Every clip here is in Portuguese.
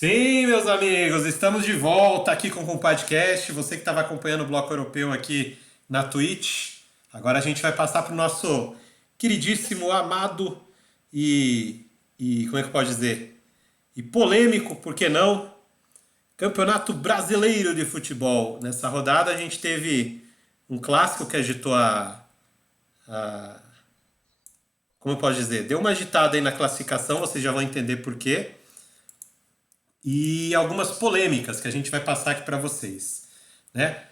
Sim, meus amigos, estamos de volta aqui com o podcast. Você que estava acompanhando o Bloco Europeu aqui na Twitch, agora a gente vai passar para o nosso queridíssimo, amado e como é que pode dizer? E polêmico, por que não? Campeonato Brasileiro de Futebol. Nessa rodada a gente teve um clássico que agitou como eu posso dizer? Deu uma agitada aí na classificação, vocês já vão entender por quê. E algumas polêmicas que a gente vai passar aqui para vocês, né?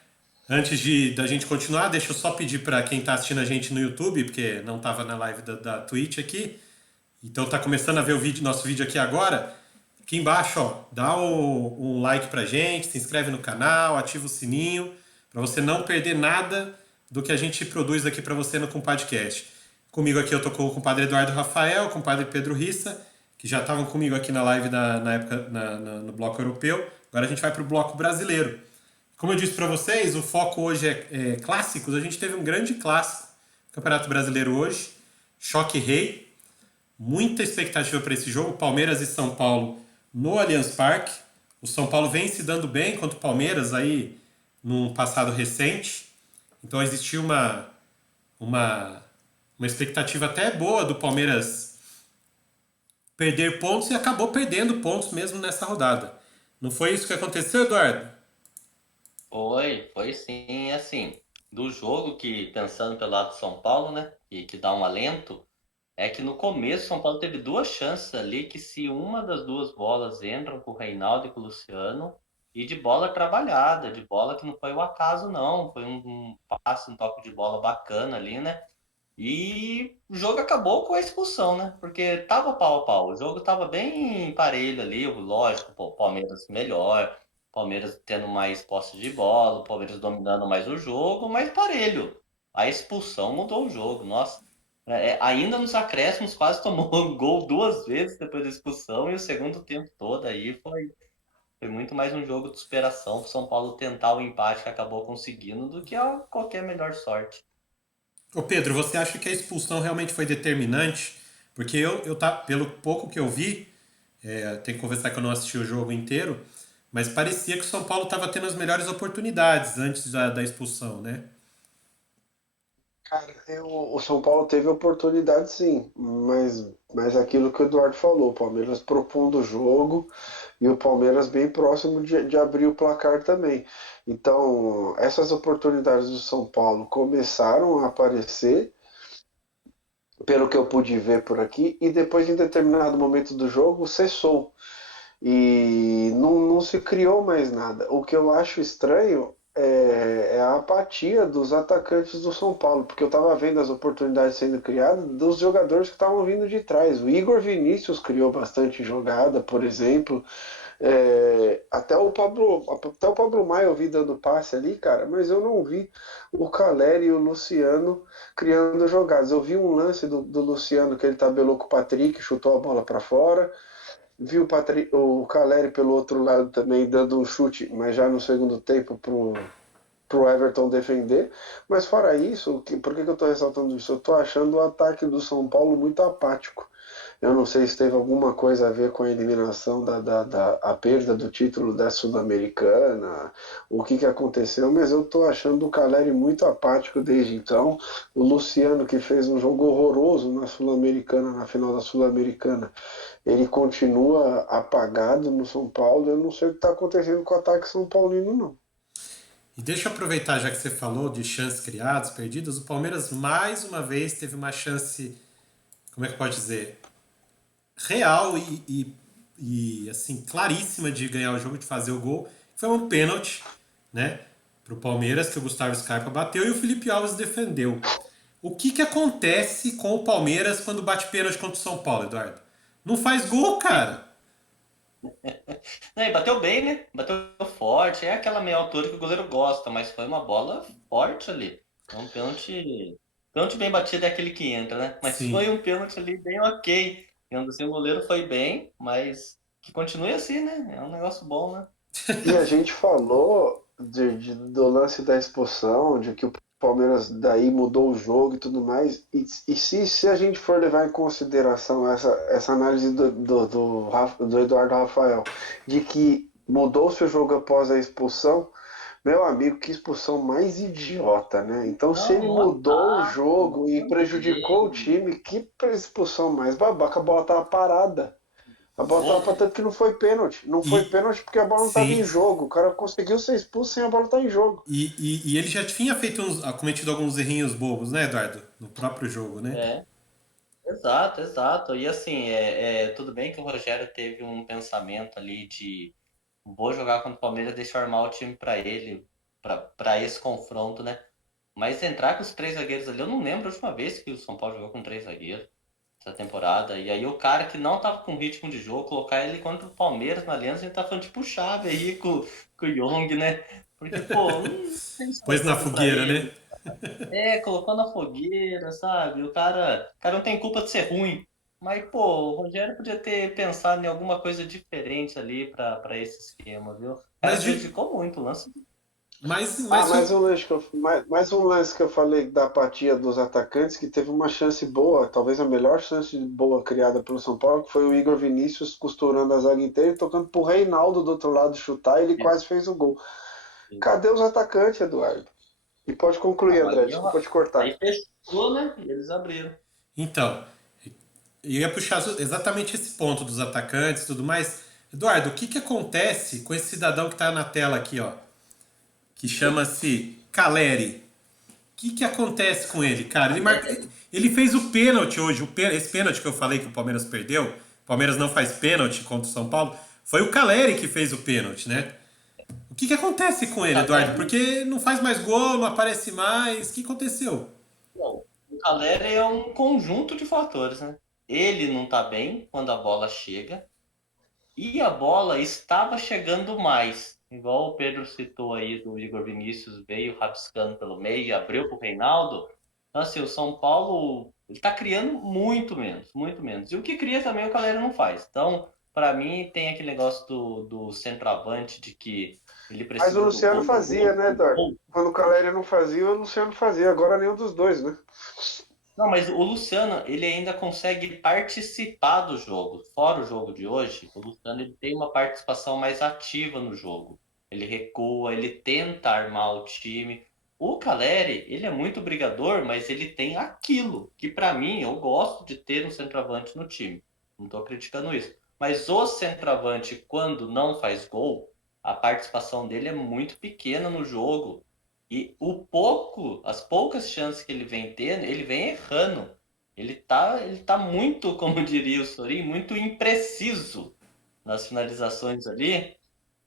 Antes da gente continuar, deixa eu só pedir para quem está assistindo a gente no YouTube, porque não estava na live da Twitch aqui, então está começando a ver nosso vídeo aqui agora. Aqui embaixo, ó, dá um like pra gente, se inscreve no canal, ativa o sininho, para você não perder nada do que a gente produz aqui para você no Compadcast. Comigo aqui eu tô com o compadre Eduardo Rafael, o compadre Pedro Rissa, que já estavam comigo aqui na live na época no bloco europeu. Agora a gente vai para o bloco brasileiro. Como eu disse para vocês, o foco hoje é clássicos. A gente teve um grande clássico, Campeonato Brasileiro hoje, Choque Rei. Muita expectativa para esse jogo, Palmeiras e São Paulo no Allianz Parque. O São Paulo vem se dando bem contra o Palmeiras aí num passado recente. Então existiu uma, uma expectativa até boa do Palmeiras perder pontos e acabou perdendo pontos mesmo nessa rodada. Não foi isso que aconteceu, Eduardo? Foi sim, assim, do jogo que, pensando pelo lado de São Paulo, né, e que dá um alento, é que no começo São Paulo teve duas chances ali que se uma das duas bolas entram com o Reinaldo e com o Luciano, e de bola trabalhada, de bola que não foi o acaso não, foi um passe, um toque de bola bacana ali, né, e o jogo acabou com a expulsão, né, porque tava pau a pau, o jogo tava bem parelho ali, lógico, pô, o Palmeiras melhor, Palmeiras tendo mais posse de bola, o Palmeiras dominando mais o jogo, mas parelho. A expulsão mudou o jogo. Nossa, ainda nos acréscimos quase tomou um gol duas vezes depois da expulsão e o segundo tempo todo aí foi muito mais um jogo de superação para São Paulo tentar o empate que acabou conseguindo do que qualquer melhor sorte. Ô Pedro, você acha que a expulsão realmente foi determinante? Porque pelo pouco que eu vi, tem que conversar que eu não assisti o jogo inteiro, mas parecia que o São Paulo estava tendo as melhores oportunidades antes da expulsão, né? Cara, o São Paulo teve oportunidade sim, mas aquilo que o Eduardo falou, o Palmeiras propondo o jogo e o Palmeiras bem próximo de abrir o placar também. Então, essas oportunidades do São Paulo começaram a aparecer, pelo que eu pude ver por aqui, e depois, em determinado momento do jogo, cessou. E não se criou mais nada. O que eu acho estranho é a apatia dos atacantes do São Paulo, porque eu estava vendo as oportunidades sendo criadas dos jogadores que estavam vindo de trás. O Igor Vinícius criou bastante jogada, por exemplo. Até o Pablo Maia eu vi dando passe ali, cara, mas eu não vi o Caleri e o Luciano criando jogadas. Eu vi um lance do Luciano que ele tabelou com o Patrick, chutou a bola para fora. Vi o Caleri pelo outro lado também dando um chute, mas já no segundo tempo pro Everton defender. Mas fora isso, por que eu estou ressaltando isso? Eu estou achando o ataque do São Paulo muito apático. Eu não sei se teve alguma coisa a ver com a eliminação a perda do título da Sul-Americana, o que aconteceu, mas eu estou achando o Caleri muito apático desde então. O Luciano, que fez um jogo horroroso na Sul-Americana, na final da Sul-Americana, ele continua apagado no São Paulo. Eu não sei o que está acontecendo com o ataque São Paulino, não. E deixa eu aproveitar, já que você falou de chances criadas, perdidas, o Palmeiras mais uma vez teve uma chance, como é que pode dizer, real assim, claríssima de ganhar o jogo, de fazer o gol. Foi um pênalti, né, pro Palmeiras, que o Gustavo Scarpa bateu e o Felipe Alves defendeu. O que acontece com o Palmeiras quando bate pênalti contra o São Paulo, Eduardo? Não faz gol, cara. Não, e bateu bem, né? Bateu forte. É aquela meia altura que o goleiro gosta, mas foi uma bola forte ali. É um pênalti. Pênalti bem batido é aquele que entra, né? Mas foi Sim. um pênalti ali bem ok. Ainda assim, o goleiro foi bem, mas que continue assim, né? É um negócio bom, né? E a gente falou do lance da expulsão, de que o Palmeiras daí mudou o jogo e tudo mais. E se a gente for levar em consideração essa análise do Eduardo Rafael, de que mudou-se o jogo após a expulsão, meu amigo, que expulsão mais idiota, né? Então, se Não, ele no mudou o ataque, jogo no e prejudicou o meio. time, que expulsão mais babaca, a bola tava parada. A bola tava Né? para tanto que não foi pênalti. Não foi E pênalti porque a bola não estava em sim, jogo. O cara conseguiu ser expulso sem a bola estar em jogo. e ele já tinha feito cometido alguns errinhos bobos, né, Eduardo? No próprio jogo, né? É, exato, exato. E assim, tudo bem que o Rogério teve um pensamento ali de vou jogar contra o Palmeiras, deixa eu armar o time para ele, para esse confronto, né? Mas entrar com os três zagueiros ali, eu não lembro a última vez que o São Paulo jogou com três zagueiros essa temporada. E aí o cara que não tava com ritmo de jogo, colocar ele contra o Palmeiras na Aliança, a gente tá falando tipo chave aí com o Young, né? Porque, pô, não tem Pôs na saída pra fogueira, né? ele. Colocou na fogueira, sabe? O cara não tem culpa de ser ruim. Mas, pô, o Rogério podia ter pensado em alguma coisa diferente ali pra esse esquema, viu? O cara Mas, de, prejudicou muito o lance. Ah, mas mais um lance que eu falei da apatia dos atacantes, que teve uma chance boa, talvez a melhor chance boa criada pelo São Paulo, que foi o Igor Vinícius costurando a zaga inteira e tocando pro Reinaldo do outro lado chutar, e ele Isso, quase fez o gol. isso. Cadê os atacantes, Eduardo? E pode concluir, Não, André, aí, desculpa te cortar. aí fechou, né? E eles abriram. então, eu ia puxar exatamente esse ponto dos atacantes e tudo mais. Eduardo, o que que acontece com esse cidadão que tá na tela aqui, ó? Que chama-se Caleri. O que que acontece com ele, cara? Ele fez o pênalti hoje, esse pênalti que eu falei que o Palmeiras perdeu. O Palmeiras não faz pênalti contra o São Paulo. Foi o Caleri que fez o pênalti, né? O que que acontece com O ele, Eduardo? Caleri, Porque não faz mais gol, não aparece mais. O que aconteceu? não. O Caleri é um conjunto de fatores, né? Ele não tá bem quando a bola chega. E a bola estava chegando mais. Igual o Pedro citou aí do Igor Vinícius, veio rabiscando pelo meio e abriu para o Reinaldo. Então, assim, o São Paulo está criando muito menos, muito menos. E o que cria também o Calera não faz. Então, para mim, tem aquele negócio do centroavante de que ele Mas o precisa do Luciano gol, do fazia, gol, né, do Eduardo? gol. Quando o Caleri não fazia, o Luciano fazia. Agora nenhum dos dois, né? Não, mas o Luciano, ele ainda consegue participar do jogo. Fora o jogo de hoje, o Luciano ele tem uma participação mais ativa no jogo. Ele recua, ele tenta armar o time. O Caleri, ele é muito brigador, mas ele tem aquilo que para mim eu gosto de ter um centroavante no time. Não estou criticando isso. Mas o centroavante, quando não faz gol, a participação dele é muito pequena no jogo. E as poucas chances que ele vem tendo, ele vem errando. Ele tá muito, como diria o Sorin, muito impreciso nas finalizações ali.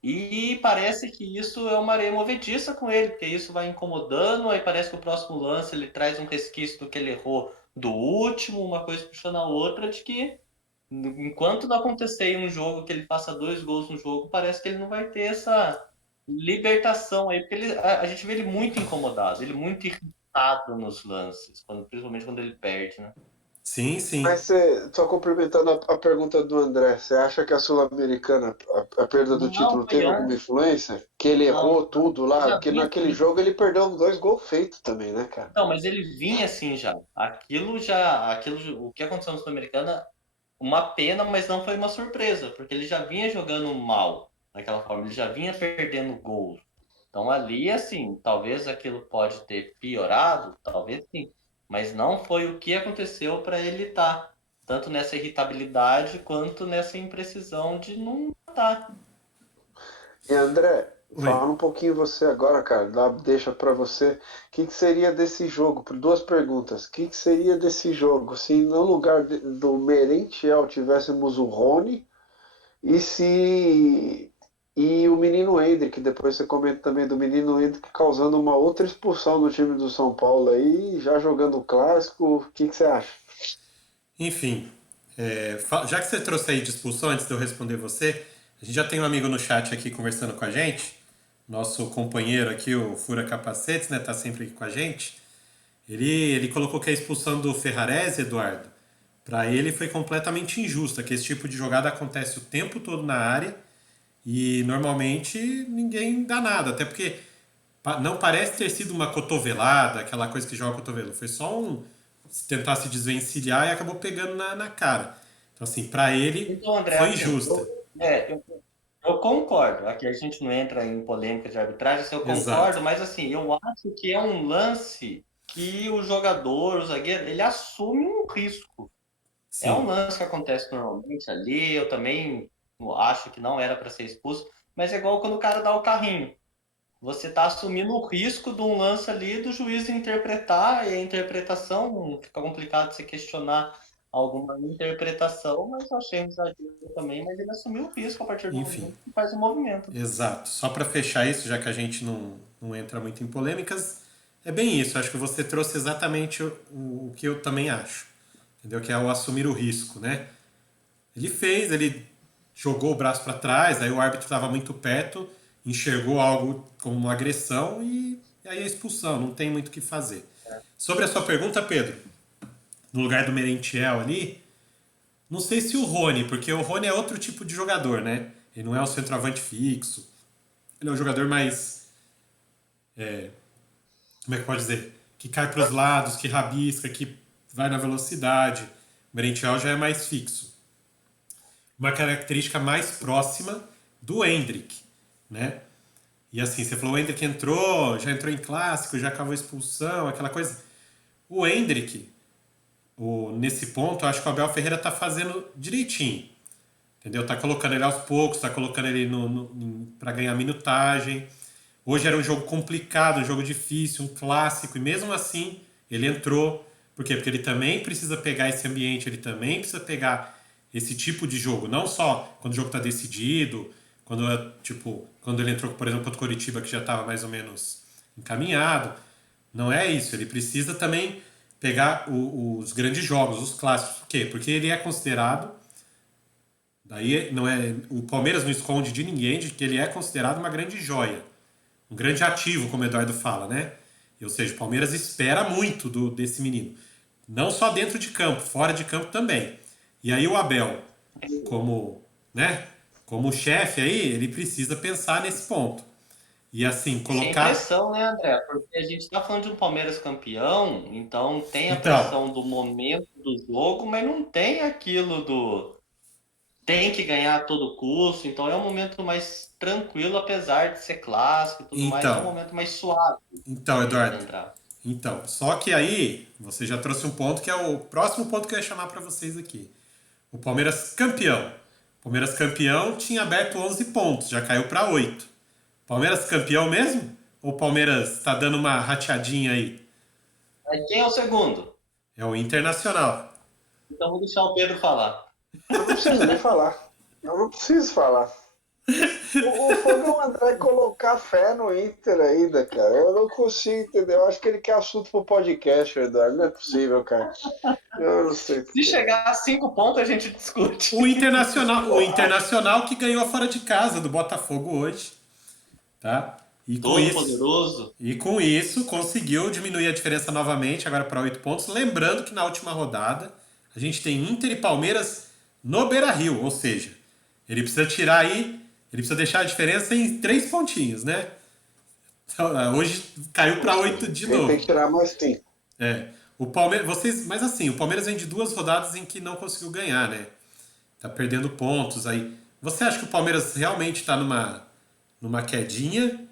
E parece que isso é uma areia movediça com ele, porque isso vai incomodando, aí parece que o próximo lance ele traz um resquício do que ele errou do último, uma coisa puxando a outra, de que enquanto não acontecer em um jogo que ele faça 2 gols no jogo, parece que ele não vai ter essa libertação aí, porque a gente vê ele muito incomodado, ele muito irritado nos lances, principalmente quando ele perde, né? Sim, sim. Mas só complementando a pergunta do André, você acha que a Sul-Americana, a perda do Não, título, foi teve alguma antes. influência? Que ele Não, errou tudo lá? já Porque vinha naquele assim. jogo ele perdeu 2 gols feitos também, né, cara? Não, mas ele vinha assim já. O que aconteceu no Sul-Americana, uma pena, mas não foi uma surpresa, porque ele já vinha jogando mal daquela forma, ele já vinha perdendo gols. Então ali, assim, talvez aquilo pode ter piorado, talvez sim, mas não foi o que aconteceu para ele estar tanto nessa irritabilidade quanto nessa imprecisão de não estar. E André, Oi. fala um pouquinho você agora, cara, deixa pra você. O que seria desse jogo? Por duas perguntas. O que seria desse jogo se no lugar do Merentiel tivéssemos o Rony e se e o menino Hendrick, depois você comenta também do menino Hendrick causando uma outra expulsão no time do São Paulo aí, já jogando o clássico, o que você acha? Enfim, já que você trouxe aí de expulsão, antes de eu responder você, a gente já tem um amigo no chat aqui conversando com a gente, nosso companheiro aqui, o Fura Capacetes, né, tá sempre aqui com a gente. Ele colocou que a expulsão do Ferrarese, Eduardo, para ele foi completamente injusta, que esse tipo de jogada acontece o tempo todo na área e normalmente ninguém dá nada, até porque Não parece ter sido uma cotovelada, aquela coisa que joga cotovelo. Foi só tentar se desvencilhar e acabou pegando na cara. Então, assim, pra ele Então, André, foi assim, injusta. eu concordo. Aqui a gente não entra em polêmica de arbitragem, assim, eu Exato. concordo, mas assim, eu acho que é um lance que o jogador, o zagueiro, ele assume um risco. É um Sim. lance que acontece normalmente ali, eu também acho que não era para ser expulso, mas é igual quando o cara dá o carrinho. Você está assumindo o risco de um lance ali do juiz interpretar, e a interpretação fica complicado de você questionar alguma interpretação, mas eu achei um exagero também, mas ele assumiu o risco a partir do Enfim. momento que faz o movimento. Exato. Só para fechar isso, já que a gente não entra muito em polêmicas, é bem isso. Acho que você trouxe exatamente o que eu também acho. Entendeu? Que é o assumir o risco, né? Ele jogou o braço para trás, aí o árbitro estava muito perto, enxergou algo como uma agressão e aí a expulsão, não tem muito o que fazer. Sobre a sua pergunta, Pedro, no lugar do Merentiel ali, não sei se o Rony, porque o Rony é outro tipo de jogador, né? Ele não é um centroavante fixo, ele é um jogador mais, como é que pode dizer? Que cai para os lados, que rabisca, que vai na velocidade. O Merentiel já é mais fixo. Uma característica mais próxima do Endrick, né? E assim, você falou, o Endrick já entrou em clássico, já acabou a expulsão, aquela coisa. O Endrick, nesse ponto, eu acho que o Abel Ferreira tá fazendo direitinho. Entendeu? Tá colocando ele aos poucos, tá colocando ele para ganhar minutagem. Hoje era um jogo complicado, um jogo difícil, um clássico, e mesmo assim ele entrou. Por quê? Porque ele também precisa pegar esse ambiente, ele também precisa pegar esse tipo de jogo. Não só quando o jogo está decidido, quando ele entrou, por exemplo, contra o Coritiba, que já estava mais ou menos encaminhado. Não é isso. Ele precisa também pegar os grandes jogos, os clássicos. Por quê? Porque ele é considerado. Daí não é, o Palmeiras não esconde de ninguém de que ele é considerado uma grande joia, um grande ativo, como o Eduardo fala, né? Ou seja, o Palmeiras espera muito desse menino. Não só dentro de campo, fora de campo também. E aí o Abel, como, né, como chefe aí, ele precisa pensar nesse ponto. E assim, E sem colocar. pressão, né, André? Porque a gente está falando de um Palmeiras campeão, então tem a Então, pressão do momento do jogo, mas não tem aquilo do tem que ganhar a todo custo, então é um momento mais tranquilo, apesar de ser clássico e tudo mais, é um então, momento mais suave então, de Eduardo. entrar. Então, só que aí você já trouxe um ponto que é o próximo ponto que eu ia chamar para vocês aqui. O Palmeiras campeão. O Palmeiras campeão tinha aberto 11 pontos, já caiu para 8. Palmeiras campeão mesmo? Ou o Palmeiras está dando uma rateadinha aí? Aí quem é o segundo? É o Internacional. Então vou deixar o Pedro falar. Eu não preciso nem falar. Eu não preciso falar. O fogo é o André colocar fé no Inter ainda, cara. Eu não consigo entender. Eu acho que ele quer assunto pro podcast, Eduardo. Não é possível, cara. Eu não sei. Se chegar a 5 pontos, a gente discute. O Internacional que ganhou fora de casa do Botafogo hoje, tá? E com Todo isso, poderoso. e com isso conseguiu diminuir a diferença novamente, agora para 8 pontos. Lembrando que na última rodada a gente tem Inter e Palmeiras no Beira-Rio, ou seja, ele precisa tirar aí, ele precisa deixar a diferença em 3 pontinhos, né? Então, hoje caiu para 8 de Ele tem que novo. tirar mais tempo. É. O Palmeiras, mas assim, o Palmeiras vem de 2 rodadas em que não conseguiu ganhar, né? Tá perdendo pontos aí. Você acha que o Palmeiras realmente está numa quedinha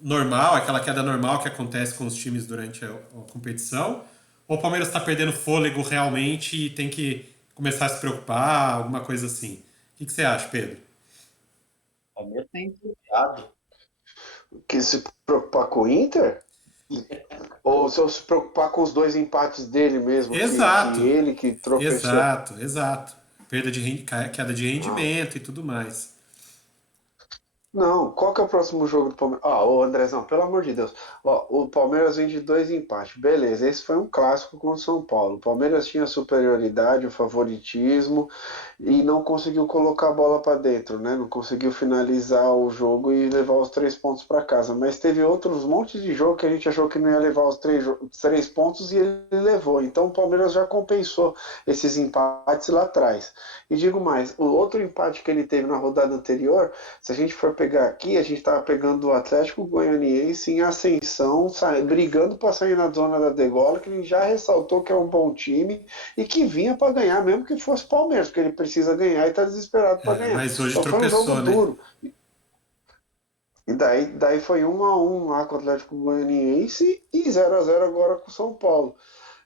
normal, aquela queda normal que acontece com os times durante a competição? Ou o Palmeiras está perdendo fôlego realmente e tem que começar a se preocupar, alguma coisa assim? O que você acha, Pedro? O Palmeiras tem entediado. Que se preocupar com o Inter? Ou se eu se preocupar com os 2 empates dele mesmo, que Exato, ele que tropeçou? exato. Queda de Não. rendimento e tudo mais. Não, qual que é o próximo jogo do Palmeiras? Ah, ô Andrezão, pelo amor de Deus. Ó, o Palmeiras vem de 2 empates. Beleza, esse foi um clássico contra o São Paulo. O Palmeiras tinha superioridade, o favoritismo e não conseguiu colocar a bola para dentro, né? Não conseguiu finalizar o jogo e levar os 3 pontos para casa. Mas teve outros montes de jogo que a gente achou que não ia levar os 3 pontos e ele levou. Então o Palmeiras já compensou esses empates lá atrás. E digo mais, o outro empate que ele teve na rodada anterior, se a gente for pegar aqui, a gente estava pegando o Atlético Goianiense em ascensão, brigando para sair na zona da degola, que ele já ressaltou que é um bom time e que vinha para ganhar, mesmo que fosse Palmeiras, porque ele precisa ganhar e está desesperado para ganhar. Mas hoje Então foi um jogo tropeçou, né? duro. E daí foi 1-1 lá com o Atlético Goianiense e 0-0 agora com o São Paulo.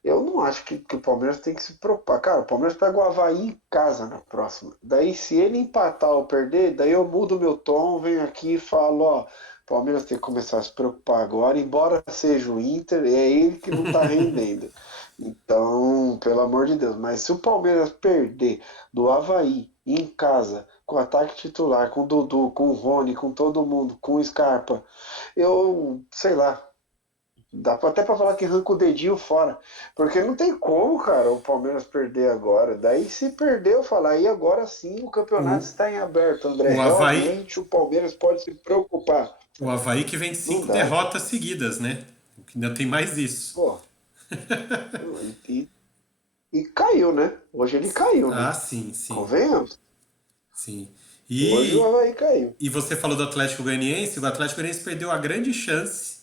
Eu não acho que o Palmeiras tem que se preocupar. Cara, o Palmeiras pega o Avaí em casa na próxima. Daí, se ele empatar ou perder, daí eu mudo meu tom, venho aqui e falo, ó, o Palmeiras tem que começar a se preocupar agora, embora seja o Inter, é ele que não tá rendendo. Então, pelo amor de Deus, mas se o Palmeiras perder do Avaí em casa, com o ataque titular, com o Dudu, com o Rony, com todo mundo, com o Scarpa, eu, sei lá, dá até pra falar que arranca o dedinho fora. Porque não tem como, cara, o Palmeiras perder agora. Daí se perder, eu falo, aí agora sim o campeonato O, está em aberto, André. o Avaí, Realmente o Palmeiras pode se preocupar. o Avaí que vem de Não 5 dá. derrotas seguidas, né? Ainda tem mais isso. Pô, e caiu, né? Hoje ele caiu, né? Ah, sim, sim, Convenhamos? sim. Hoje o Avaí caiu. E você falou do Atlético Goianiense, o Atlético Goianiense perdeu a grande chance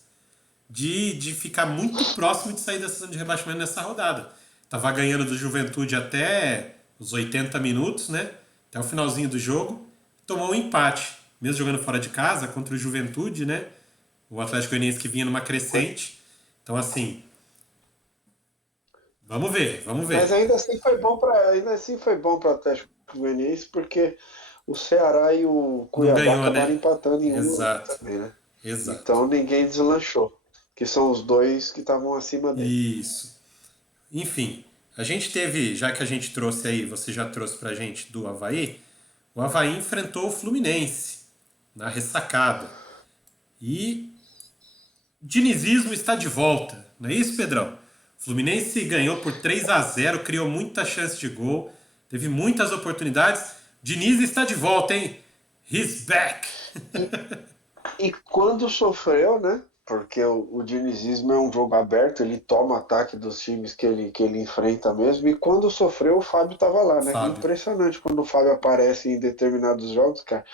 de ficar muito próximo de sair da zona de rebaixamento nessa rodada. Tava ganhando do Juventude até os 80 minutos, né? Até o finalzinho do jogo. Tomou um empate. Mesmo jogando fora de casa contra o Juventude, né? O Atlético Goianiense que vinha numa crescente. Então, assim, vamos ver, vamos Mas ver. ainda assim foi bom para o Atlético Goianiense porque o Ceará e o Não Cuiabá ganhou, acabaram né? empatando em 1-1 Exato, também, né? exato. Então ninguém deslanchou, que são os dois que estavam acima dele. Isso. Enfim, a gente teve, já que a gente trouxe aí, você já trouxe pra gente do Avaí, o Avaí enfrentou o Fluminense na ressacada. E dinizismo está de volta, não é isso, Pedrão? O Fluminense ganhou por 3-0, criou muita chance de gol, teve muitas oportunidades. Diniz está de volta, hein? He's back! E, e quando sofreu, né? Porque o dinizismo é um jogo aberto, ele toma ataque dos times que ele enfrenta mesmo. E quando sofreu, o Fábio estava lá, né? Fábio. Impressionante quando o Fábio aparece em determinados jogos, cara.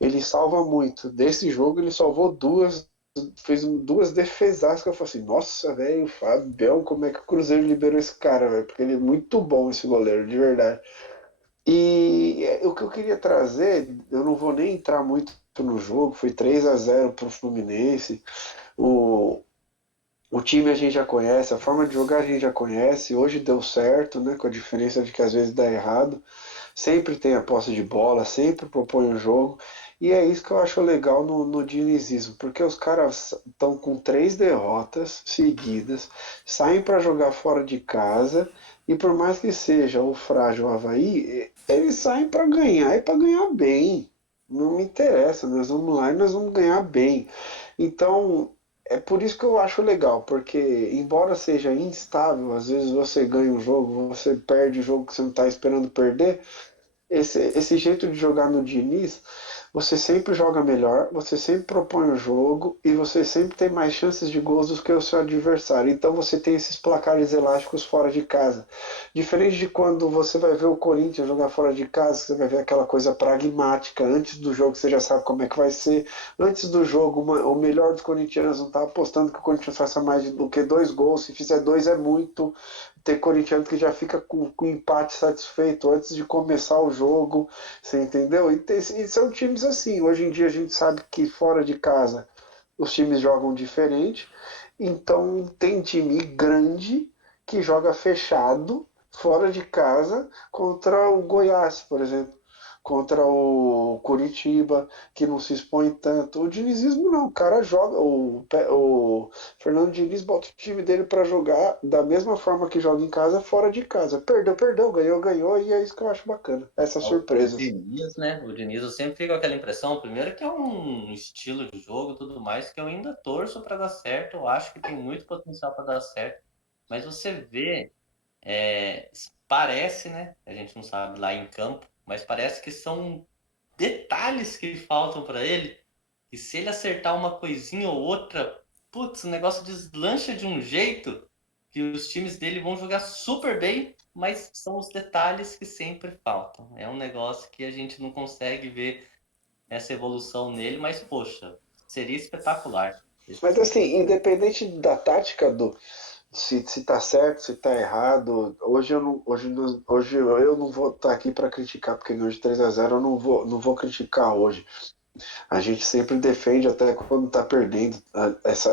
Ele salva muito. Desse jogo, ele salvou duas, fez duas defesas que eu falei assim: nossa, velho, o Fabião, como é que o Cruzeiro liberou esse cara, velho? Porque ele é muito bom, esse goleiro, de verdade. E o que eu queria trazer, eu não vou nem entrar muito no jogo, foi 3-0 para o Fluminense. O, o time a gente já conhece, a forma de jogar a gente já conhece. Hoje deu certo, né? Com a diferença de que às vezes dá errado. Sempre tem a posse de bola, sempre propõe o jogo. E é isso que eu acho legal no dinizismo, porque os caras estão com 3 derrotas seguidas, saem para jogar fora de casa, e por mais que seja o frágil Havaí, eles saem para ganhar e para ganhar bem. Não me interessa, nós vamos lá e nós vamos ganhar bem. Então, é por isso que eu acho legal, porque embora seja instável, às vezes você ganha um jogo, você perde o jogo que você não está esperando perder, esse jeito de jogar no Diniz, você sempre joga melhor, você sempre propõe o jogo e você sempre tem mais chances de gols do que o seu adversário. Então você tem esses placares elásticos fora de casa. Diferente de quando você vai ver o Corinthians jogar fora de casa, você vai ver aquela coisa pragmática. Antes do jogo você já sabe como é que vai ser. Antes do jogo, o melhor dos corintianos não está apostando que o Corinthians faça mais do que 2 gols. Se fizer 2 é muito. Tem corintiano que já fica com empate satisfeito antes de começar o jogo, você entendeu? E são times assim. Hoje em dia a gente sabe que fora de casa os times jogam diferente, então tem time grande que joga fechado fora de casa contra o Goiás, por exemplo, contra o Curitiba, que não se expõe tanto. O dinizismo não, o cara joga, o Fernando Diniz bota o time dele para jogar da mesma forma que joga em casa, fora de casa. Perdeu, perdeu, ganhou, ganhou, e é isso que eu acho bacana, essas O surpresas. Diniz, né? O Diniz, eu sempre fico com aquela impressão, primeiro que é um estilo de jogo e tudo mais, que eu ainda torço para dar certo, eu acho que tem muito potencial para dar certo, mas você vê, parece, né? A gente não sabe lá em campo, mas parece que são detalhes que faltam para ele, e se ele acertar uma coisinha ou outra, putz, o negócio deslancha de um jeito que os times dele vão jogar super bem, mas são os detalhes que sempre faltam. É um negócio que a gente não consegue ver essa evolução nele, mas poxa, seria espetacular. Mas assim, independente da tática do se tá certo, se tá errado, hoje eu não vou estar aqui para criticar, porque ganhou de 3-0 eu não vou criticar hoje. A gente sempre defende até quando tá perdendo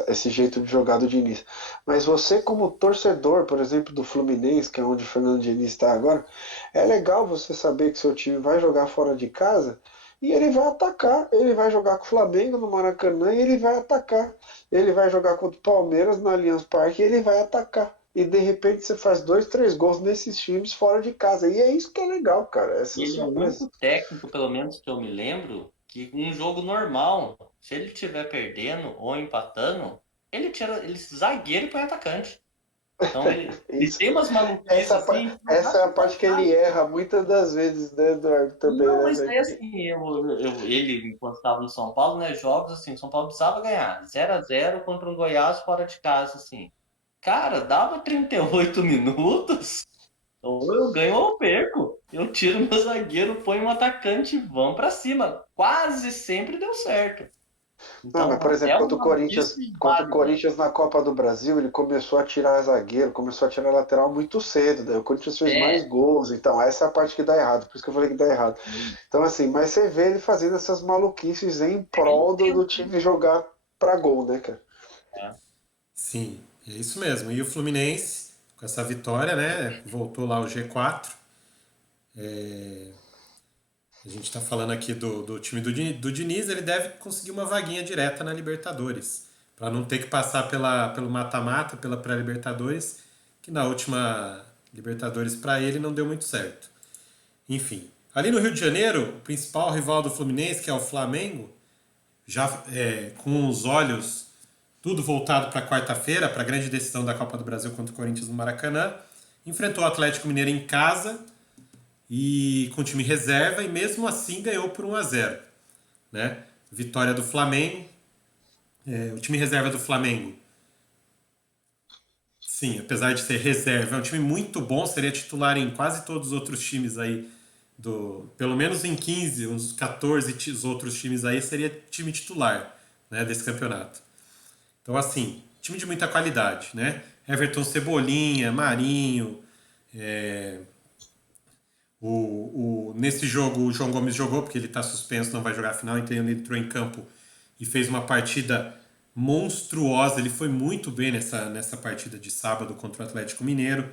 esse jeito de jogar do Diniz. Mas você, como torcedor, por exemplo, do Fluminense, que é onde o Fernando Diniz está agora, é legal você saber que seu time vai jogar fora de casa e ele vai atacar. Ele vai jogar com o Flamengo no Maracanã e ele vai atacar. Ele vai jogar contra o Palmeiras no Allianz Parque e ele vai atacar. E de repente você faz 2, 3 gols nesses times fora de casa. E é isso que é legal, cara. Essa Ele é o surpresa. único técnico, pelo menos que eu me lembro, que um jogo normal, se ele estiver perdendo ou empatando, ele tira ele zagueiro e põe atacante. Então ele Isso. tem umas maluquices Essa, assim, essa é a parte que ele erra muitas das vezes, né, Eduardo? Também, não, né, mas velho? aí assim, ele, enquanto estava no São Paulo, né, jogos assim, São Paulo precisava ganhar 0-0 contra um Goiás fora de casa, assim. Cara, dava 38 minutos, ou eu ganho ou eu perco. Eu tiro meu zagueiro, ponho um atacante e vamos pra cima. Quase sempre deu certo. Não, mas, por Então, exemplo, é uma maluquice contra o válida. Corinthians na Copa do Brasil, ele começou a tirar zagueiro, começou a tirar lateral muito cedo. Daí o Corinthians fez mais É, gols. Então, essa é a parte que dá errado. Por isso que eu falei que dá errado. Então, assim, mas você vê ele fazendo essas maluquices em ele prol do tenta, time jogar pra gol, né, cara? né? Sim, é isso mesmo. E o Fluminense, com essa vitória, né, voltou lá ao G4. A gente está falando aqui do time do Diniz, ele deve conseguir uma vaguinha direta na Libertadores, para não ter que passar pelo mata-mata, pela pré-Libertadores, que na última Libertadores para ele não deu muito certo. Enfim, ali no Rio de Janeiro, o principal rival do Fluminense, que é o Flamengo, já com os olhos tudo voltado para quarta-feira, para a grande decisão da Copa do Brasil contra o Corinthians no Maracanã, enfrentou o Atlético Mineiro em casa e com time reserva e mesmo assim ganhou por 1-0, né? Vitória do Flamengo, o time reserva do Flamengo, sim, apesar de ser reserva, é um time muito bom, seria titular em quase todos os outros times aí pelo menos em 15, uns 14 os outros times aí seria time titular, né, desse campeonato. Então assim, time de muita qualidade, né? Everton Cebolinha, Marinho, é, nesse jogo o João Gomes jogou, porque ele está suspenso, não vai jogar a final, então ele entrou em campo e fez uma partida monstruosa. Ele foi muito bem nessa partida de sábado contra o Atlético Mineiro.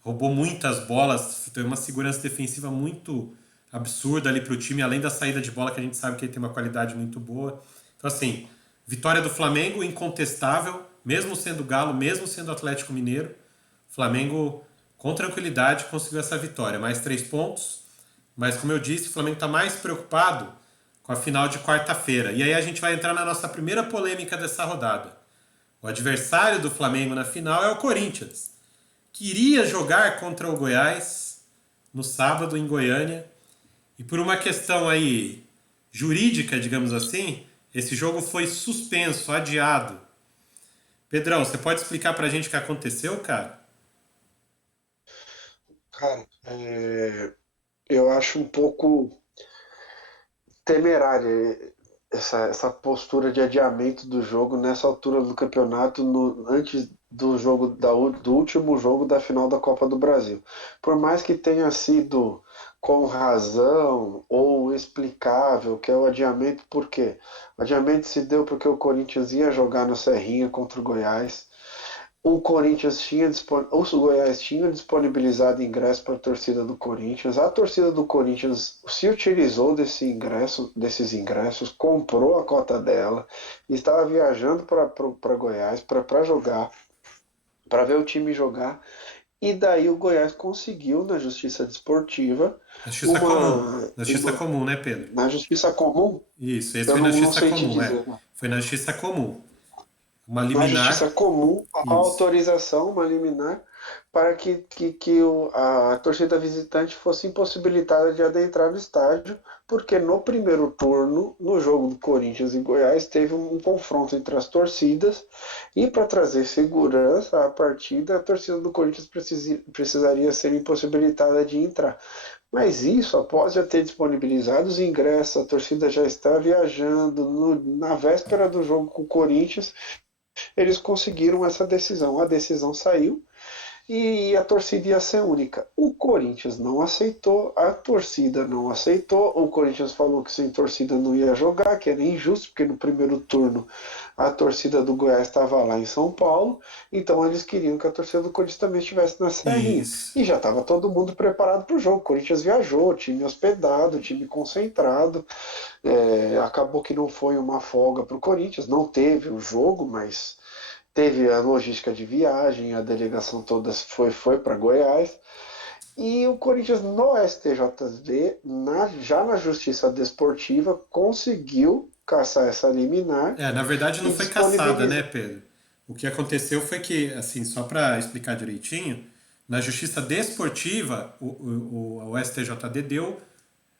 Roubou muitas bolas, teve uma segurança defensiva muito absurda ali para o time, além da saída de bola, que a gente sabe que ele tem uma qualidade muito boa. Então, assim, vitória do Flamengo incontestável, mesmo sendo Galo, mesmo sendo Atlético Mineiro. Flamengo, com tranquilidade, conseguiu essa vitória. Mais 3 pontos. Mas, como eu disse, o Flamengo está mais preocupado com a final de quarta-feira. E aí a gente vai entrar na nossa primeira polêmica dessa rodada. O adversário do Flamengo na final é o Corinthians, que iria jogar contra o Goiás no sábado em Goiânia. E por uma questão aí jurídica, digamos assim, esse jogo foi suspenso, adiado. Pedrão, você pode explicar pra gente o que aconteceu, cara? Cara, eu acho um pouco temerária essa postura de adiamento do jogo nessa altura do campeonato, antes do jogo do último jogo da final da Copa do Brasil. Por mais que tenha sido com razão ou explicável, que é o adiamento, por quê? O adiamento se deu porque o Corinthians ia jogar no Serrinha contra o Goiás. O Goiás tinha disponibilizado ingresso para a torcida do Corinthians. A torcida do Corinthians se utilizou desses ingressos, comprou a cota dela, estava viajando para Goiás para jogar, para ver o time jogar. E daí o Goiás conseguiu na Justiça Desportiva Na justiça comum. uma, Na justiça uma comum, né, Pedro? na Justiça Comum. Isso, esse Eu foi na não justiça sei te comum, dizer, né? Foi na justiça comum. Uma Na Justiça liminar. Comum, a Isso. autorização, uma liminar, para que a torcida visitante fosse impossibilitada de adentrar no estádio, porque no primeiro turno, no jogo do Corinthians e Goiás, teve um confronto entre as torcidas, e para trazer segurança à partida, a torcida do Corinthians precisaria ser impossibilitada de entrar. Mas isso, após já ter disponibilizado os ingressos, a torcida já está viajando na véspera do jogo com o Corinthians, eles conseguiram essa decisão. A decisão saiu e a torcida ia ser única. O Corinthians não aceitou, a torcida não aceitou. O Corinthians falou que sem torcida não ia jogar, que era injusto, porque no primeiro turno a torcida do Goiás estava lá em São Paulo, então eles queriam que a torcida do Corinthians também estivesse na Serrinha. Isso. E já estava todo mundo preparado para o jogo. O Corinthians viajou, time hospedado, time concentrado. Acabou que não foi uma folga para o Corinthians, não teve o jogo, mas teve a logística de viagem, a delegação toda foi para Goiás. E o Corinthians no STJD, já na Justiça Desportiva, conseguiu caçar essa liminar Na verdade não e foi caçada, né, disponibilizar. Pedro? O que aconteceu foi que, assim, só para explicar direitinho, na Justiça Desportiva, o STJD deu,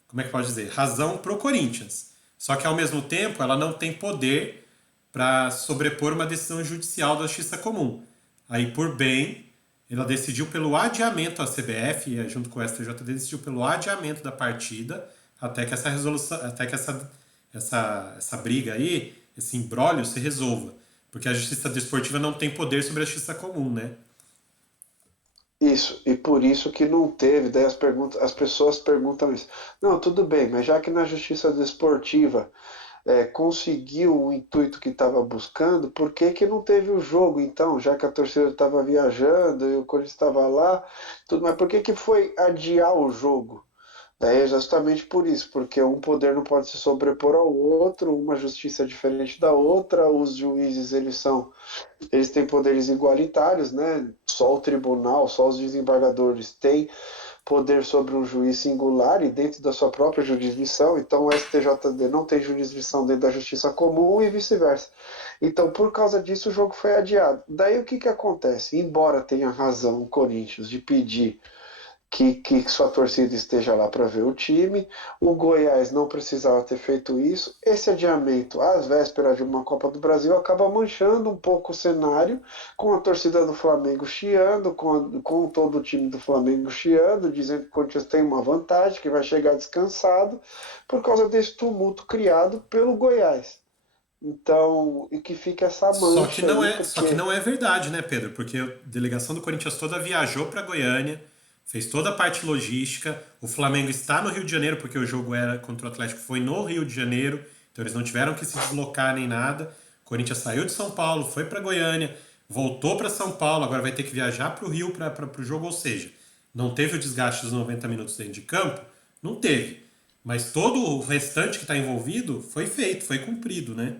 como é que pode dizer, razão pro Corinthians. Só que, ao mesmo tempo, ela não tem poder para sobrepor uma decisão judicial da Justiça Comum. Aí, por bem, ela decidiu pelo adiamento, a CBF, junto com o STJD, decidiu pelo adiamento da partida até que essa resolução, até que essa briga aí, esse imbróglio se resolva. Porque a Justiça Desportiva não tem poder sobre a Justiça Comum, né? Isso, e por isso que não teve, daí as pessoas perguntam isso. Não, tudo bem, mas já que na Justiça Desportiva conseguiu o intuito que estava buscando, por que que não teve o jogo então, já que a torcida estava viajando e o Corinthians estava lá, tudo, mas por que que foi adiar o jogo? Daí é justamente por isso, porque um poder não pode se sobrepor ao outro, uma justiça é diferente da outra, os juízes eles têm poderes igualitários, né? Só o tribunal, só os desembargadores têm poder sobre um juiz singular e dentro da sua própria jurisdição. Então, o STJD não tem jurisdição dentro da justiça comum e vice-versa. Então, por causa disso, o jogo foi adiado. Daí, o que, que acontece? Embora tenha razão o Corinthians de pedir que sua torcida esteja lá para ver o time. O Goiás não precisava ter feito isso. Esse adiamento, às vésperas de uma Copa do Brasil, acaba manchando um pouco o cenário, com a torcida do Flamengo chiando, com todo o time do Flamengo chiando, dizendo que o Corinthians tem uma vantagem, que vai chegar descansado, por causa desse tumulto criado pelo Goiás. Então, e que fica essa mancha aí, Só que porque não é verdade, né, Pedro? Porque a delegação do Corinthians toda viajou para Goiânia, fez toda a parte logística. O Flamengo está no Rio de Janeiro, porque o jogo era contra o Atlético, foi no Rio de Janeiro, então eles não tiveram que se deslocar nem nada. O Corinthians saiu de São Paulo, foi para Goiânia, voltou para São Paulo, agora vai ter que viajar para o Rio para o jogo, ou seja, não teve o desgaste dos 90 minutos dentro de campo? Não teve. Mas todo o restante que está envolvido foi feito, foi cumprido, né?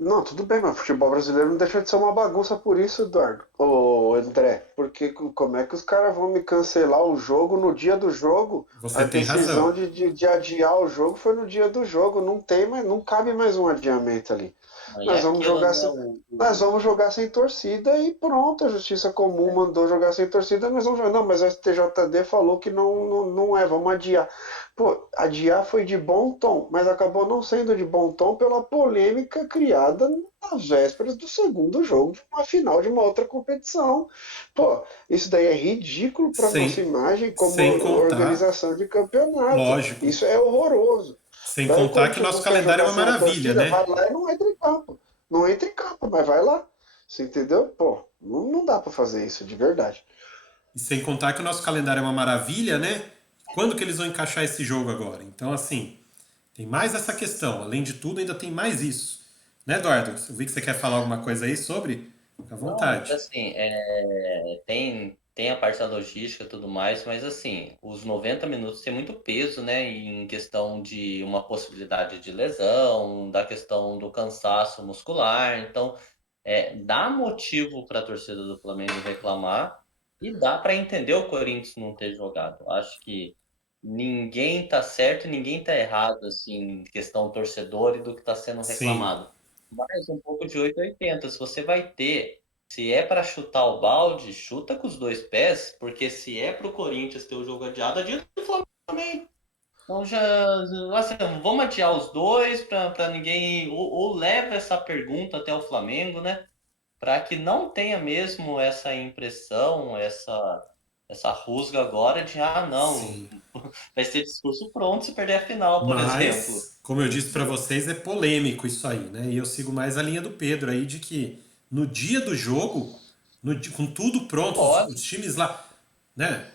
não, tudo bem, mas o futebol brasileiro não deixa de ser uma bagunça por isso, Eduardo. Ô, André, porque como é que os caras vão me cancelar o jogo no dia do jogo? A Você tem decisão razão. de adiar o jogo foi no dia do jogo. Não tem mais, não cabe mais um adiamento ali. E Nós vamos aquilo, jogar né? sem, nós vamos jogar sem torcida e pronto. A Justiça Comum mandou jogar sem torcida, nós vamos jogar. Não, mas o STJD falou que não é, vamos adiar. Pô, adiar foi de bom tom, mas acabou não sendo de bom tom pela polêmica criada nas vésperas do segundo jogo de uma final de uma outra competição. Pô, isso daí é ridículo para nossa Sem, imagem como sem contar, organização de campeonato. lógico, Isso é horroroso. sem Daí o contar que o Corinthians nosso não quer calendário é jogar uma sem a maravilha, torcida, né? vai lá e não entra em campo. Não entra em campo, mas vai lá. Você entendeu? Pô, não dá para fazer isso de verdade. E sem contar que o nosso calendário é uma maravilha, né? Quando que eles vão encaixar esse jogo agora? Então, assim, tem mais essa questão. Além de tudo, ainda tem mais isso. Né, Eduardo? Eu vi que você quer falar alguma coisa aí sobre. Fica à Não, mas vontade. assim, tem a parte da logística e tudo mais, mas assim, os 90 minutos tem muito peso, né, em questão de uma possibilidade de lesão, da questão do cansaço muscular. Então, dá motivo para a torcida do Flamengo reclamar e dá para entender o Corinthians não ter jogado. Acho que ninguém tá certo e ninguém tá errado, assim, em questão torcedor e do que está sendo Sim, reclamado. Mas um pouco de 880. Se você vai ter, se é para chutar o balde, chuta com os dois pés, porque se é pro Corinthians ter o jogo adiado, adia do Flamengo também. Então já, assim, vamos adiar os dois para ninguém, ou leva essa pergunta até o Flamengo, né? Para que não tenha mesmo essa impressão, essa rusga agora de, ah, não, sim. vai ser discurso pronto se perder a final, por exemplo. Mas, como eu disse pra vocês, é polêmico isso aí, né? E eu sigo mais a linha do Pedro aí de que no dia do jogo, com tudo pronto, Pode, os times lá, né?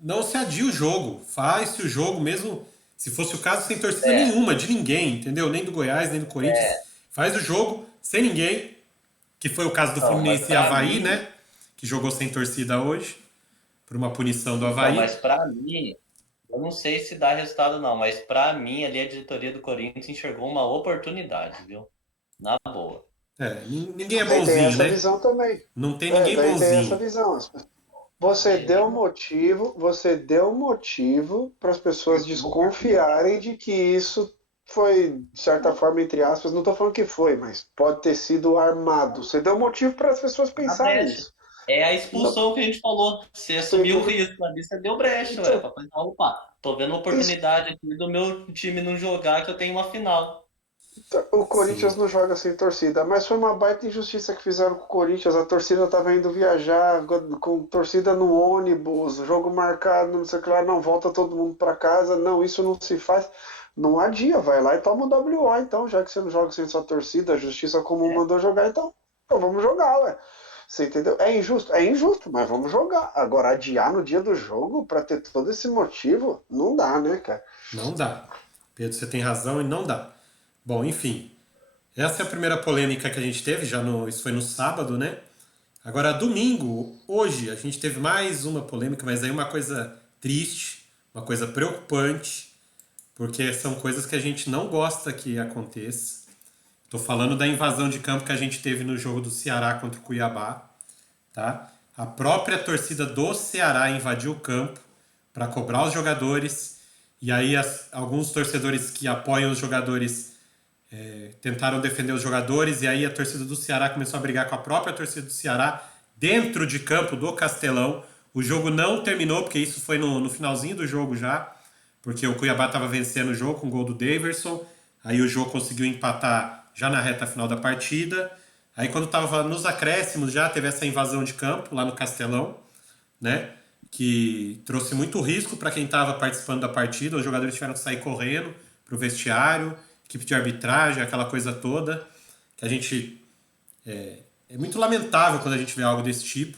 Não se adia o jogo, faz-se o jogo mesmo, se fosse o caso, sem torcida é, nenhuma, de ninguém, entendeu? Nem do Goiás, nem do Corinthians. é, Faz o jogo sem ninguém, que foi o caso do não, mas Fluminense e pra Avaí, mim, né? Que jogou sem torcida hoje, por uma punição do então, mas Avaí. pra mim, eu não sei se dá resultado não, mas pra mim ali a diretoria do Corinthians enxergou uma oportunidade, viu? Na boa. É, ninguém é Daí tem bonzinho, essa né? visão também. Não tem ninguém Daí tem essa bonzinho. visão. Aí, Você deu motivo para as pessoas desconfiarem de que isso foi, de certa forma, entre aspas, não estou falando que foi, mas pode ter sido armado. Você deu motivo para as pessoas na pensarem brecha. nisso. É a Não, expulsão que a gente falou. Você você assumiu o entendeu? risco ali, você deu brecha, ué, Então, pra pensar, opa, tô vendo uma isso, oportunidade aqui do meu time não jogar que eu tenho uma final. o Corinthians Sim. não joga sem torcida, mas foi uma baita injustiça que fizeram com o Corinthians. A torcida estava indo viajar com torcida no ônibus, jogo marcado, não sei o que lá, não volta todo mundo para casa. Não, isso não se faz. Não adia, vai lá e toma o WO então, já que você não joga sem sua torcida, a justiça comum É, mandou jogar, então vamos jogar, ué. Você entendeu? É injusto? É injusto, mas vamos jogar. Agora, adiar no dia do jogo para ter todo esse motivo, não dá, né, cara? Não dá. Pedro, você tem razão e não dá. Bom, enfim. Essa é a primeira polêmica que a gente teve, isso foi no sábado, né? Agora, domingo, hoje, a gente teve mais uma polêmica, mas aí uma coisa triste, uma coisa preocupante, porque são coisas que a gente não gosta que aconteça. Estou falando da invasão de campo que a gente teve no jogo do Ceará contra o Cuiabá, tá? A própria torcida do Ceará invadiu o campo para cobrar os jogadores, e aí alguns torcedores que apoiam os jogadores tentaram defender os jogadores, e aí a torcida do Ceará começou a brigar com a própria torcida do Ceará dentro de campo do Castelão. O jogo não terminou, porque isso foi no finalzinho do jogo já, porque o Cuiabá estava vencendo o jogo com o gol do Daverson, aí o jogo conseguiu empatar já na reta final da partida. Aí quando estava nos acréscimos já teve essa invasão de campo lá no Castelão, né? Que trouxe muito risco para quem estava participando da partida. Os jogadores tiveram que sair correndo para o vestiário, equipe de arbitragem, aquela coisa toda. Que a gente. É muito lamentável quando a gente vê algo desse tipo.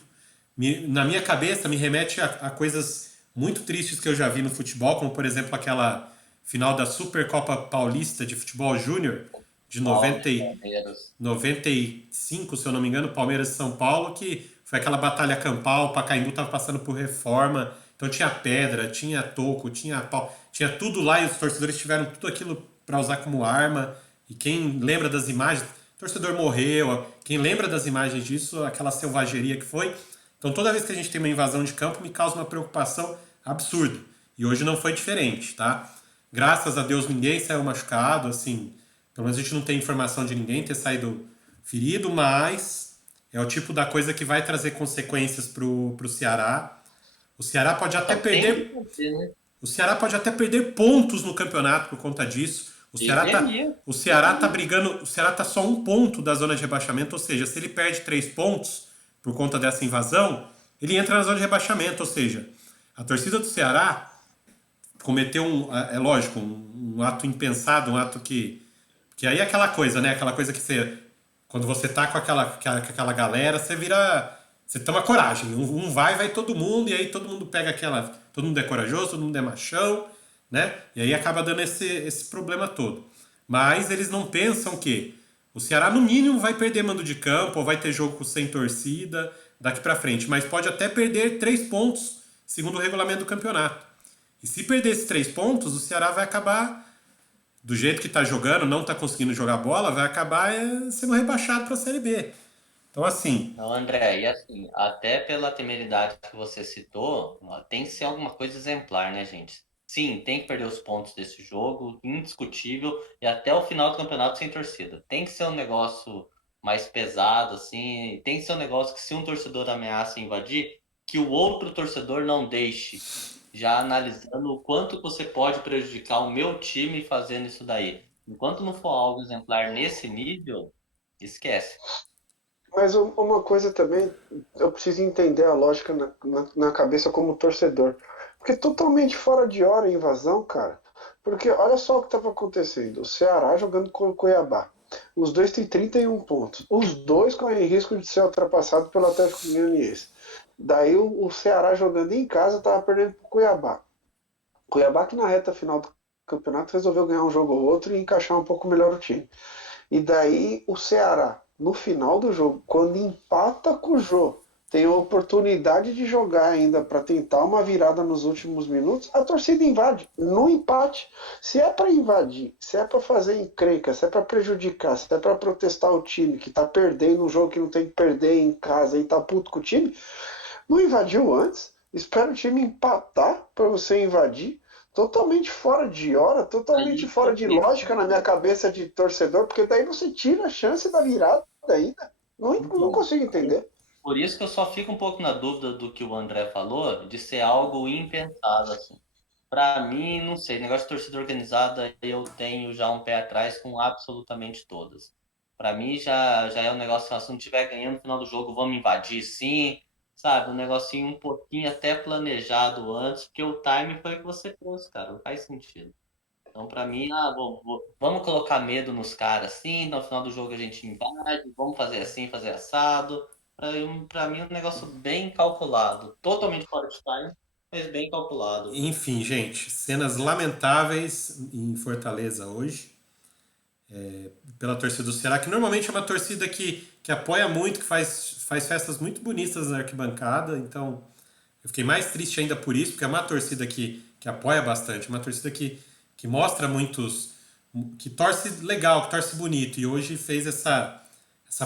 Na minha cabeça, me remete a coisas muito tristes que eu já vi no futebol, como por exemplo aquela final da Supercopa Paulista de Futebol Júnior de Paulo 90, de Palmeiras. 95, se eu não me engano, Palmeiras e São Paulo, que foi aquela batalha campal, o Pacaembu estava passando por reforma, então tinha pedra, tinha toco, tinha pau, tinha tudo lá e os torcedores tiveram tudo aquilo para usar como arma. E quem lembra das imagens, o torcedor morreu, quem lembra das imagens disso, aquela selvageria que foi. Então toda vez que a gente tem uma invasão de campo, me causa uma preocupação absurda. E hoje não foi diferente, tá? Graças a Deus ninguém saiu machucado, assim, pelo menos a gente não tem informação de ninguém ter saído ferido, mas é o tipo da coisa que vai trazer consequências pro Ceará. O Ceará pode até Então, tem que perder, fazer, né? o Ceará pode até perder pontos no campeonato por conta disso. Deveria, O Ceará tá deveria. brigando, o Ceará tá só um ponto da zona de rebaixamento, ou seja, se ele perde 3 pontos por conta dessa invasão, ele entra na zona de rebaixamento, ou seja, a torcida do Ceará cometeu é lógico, um ato impensado, um ato que aí é aquela coisa, né? Aquela coisa que você, quando você tá com aquela galera, você vira, você toma coragem. Vai todo mundo, e aí todo mundo pega aquela, todo mundo é corajoso, todo mundo é machão, né? E aí acaba dando esse problema todo. Mas eles não pensam que o Ceará, no mínimo, vai perder mando de campo, ou vai ter jogo sem torcida daqui pra frente, mas pode até perder 3 pontos, segundo o regulamento do campeonato. E se perder esses 3 pontos, o Ceará vai acabar, do jeito que está jogando, não está conseguindo jogar bola, vai acabar sendo rebaixado para a Série B. Então, assim, Não, André, e assim, até pela temeridade que você citou, ó, tem que ser alguma coisa exemplar, né, gente? Sim, tem que perder os pontos desse jogo, indiscutível, e até o final do campeonato sem torcida. Tem que ser um negócio mais pesado, assim, tem que ser um negócio que se um torcedor ameaça invadir, que o outro torcedor não deixe, já analisando o quanto você pode prejudicar o meu time fazendo isso daí. Enquanto não for algo exemplar nesse nível, esquece. Mas uma coisa também, eu preciso entender a lógica na cabeça como torcedor. Porque totalmente fora de hora a invasão, cara. Porque olha só o que estava acontecendo. O Ceará jogando com o Cuiabá. Os dois têm 31 pontos. Os dois correm risco de ser ultrapassado pelo Atlético Goianiense. Daí o Ceará jogando em casa estava perdendo para o Cuiabá. Cuiabá que na reta final do campeonato resolveu ganhar um jogo ou outro e encaixar um pouco melhor o time. E daí o Ceará, no final do jogo, quando empata com o Jô, tem a oportunidade de jogar ainda para tentar uma virada nos últimos minutos, a torcida invade. No empate, se é para invadir, se é para fazer encrenca, se é para prejudicar, se é para protestar o time que tá perdendo um jogo que não tem que perder em casa e tá puto com o time, não invadiu antes, espera o time empatar para você invadir. Totalmente fora de hora, totalmente Aí fora de lógica na minha cabeça de torcedor, porque daí você tira a chance da virada ainda. Não Então, consigo entender. por isso que eu só fico um pouco na dúvida do que o André falou, de ser algo impensado, assim. Pra mim, não sei, negócio de torcida organizada, eu tenho já um pé atrás com absolutamente todas. Pra mim, já é um negócio, se não estiver ganhando no final do jogo, vamos invadir, sim, sabe? Um negocinho um pouquinho até planejado antes, porque o time foi o que você trouxe, cara, não faz sentido. Então, pra mim, vamos colocar medo nos caras, sim, no final do jogo a gente invade, vamos fazer assim, fazer assado. Pra mim, é um negócio bem calculado, totalmente fora de time, mas bem calculado. enfim, gente, cenas lamentáveis em Fortaleza hoje, pela torcida do Ceará, que normalmente é uma torcida que apoia muito, que faz festas muito bonitas na arquibancada, então eu fiquei mais triste ainda por isso, porque é uma torcida que apoia bastante, uma torcida que mostra muitos. Que torce legal, que torce bonito, e hoje fez essa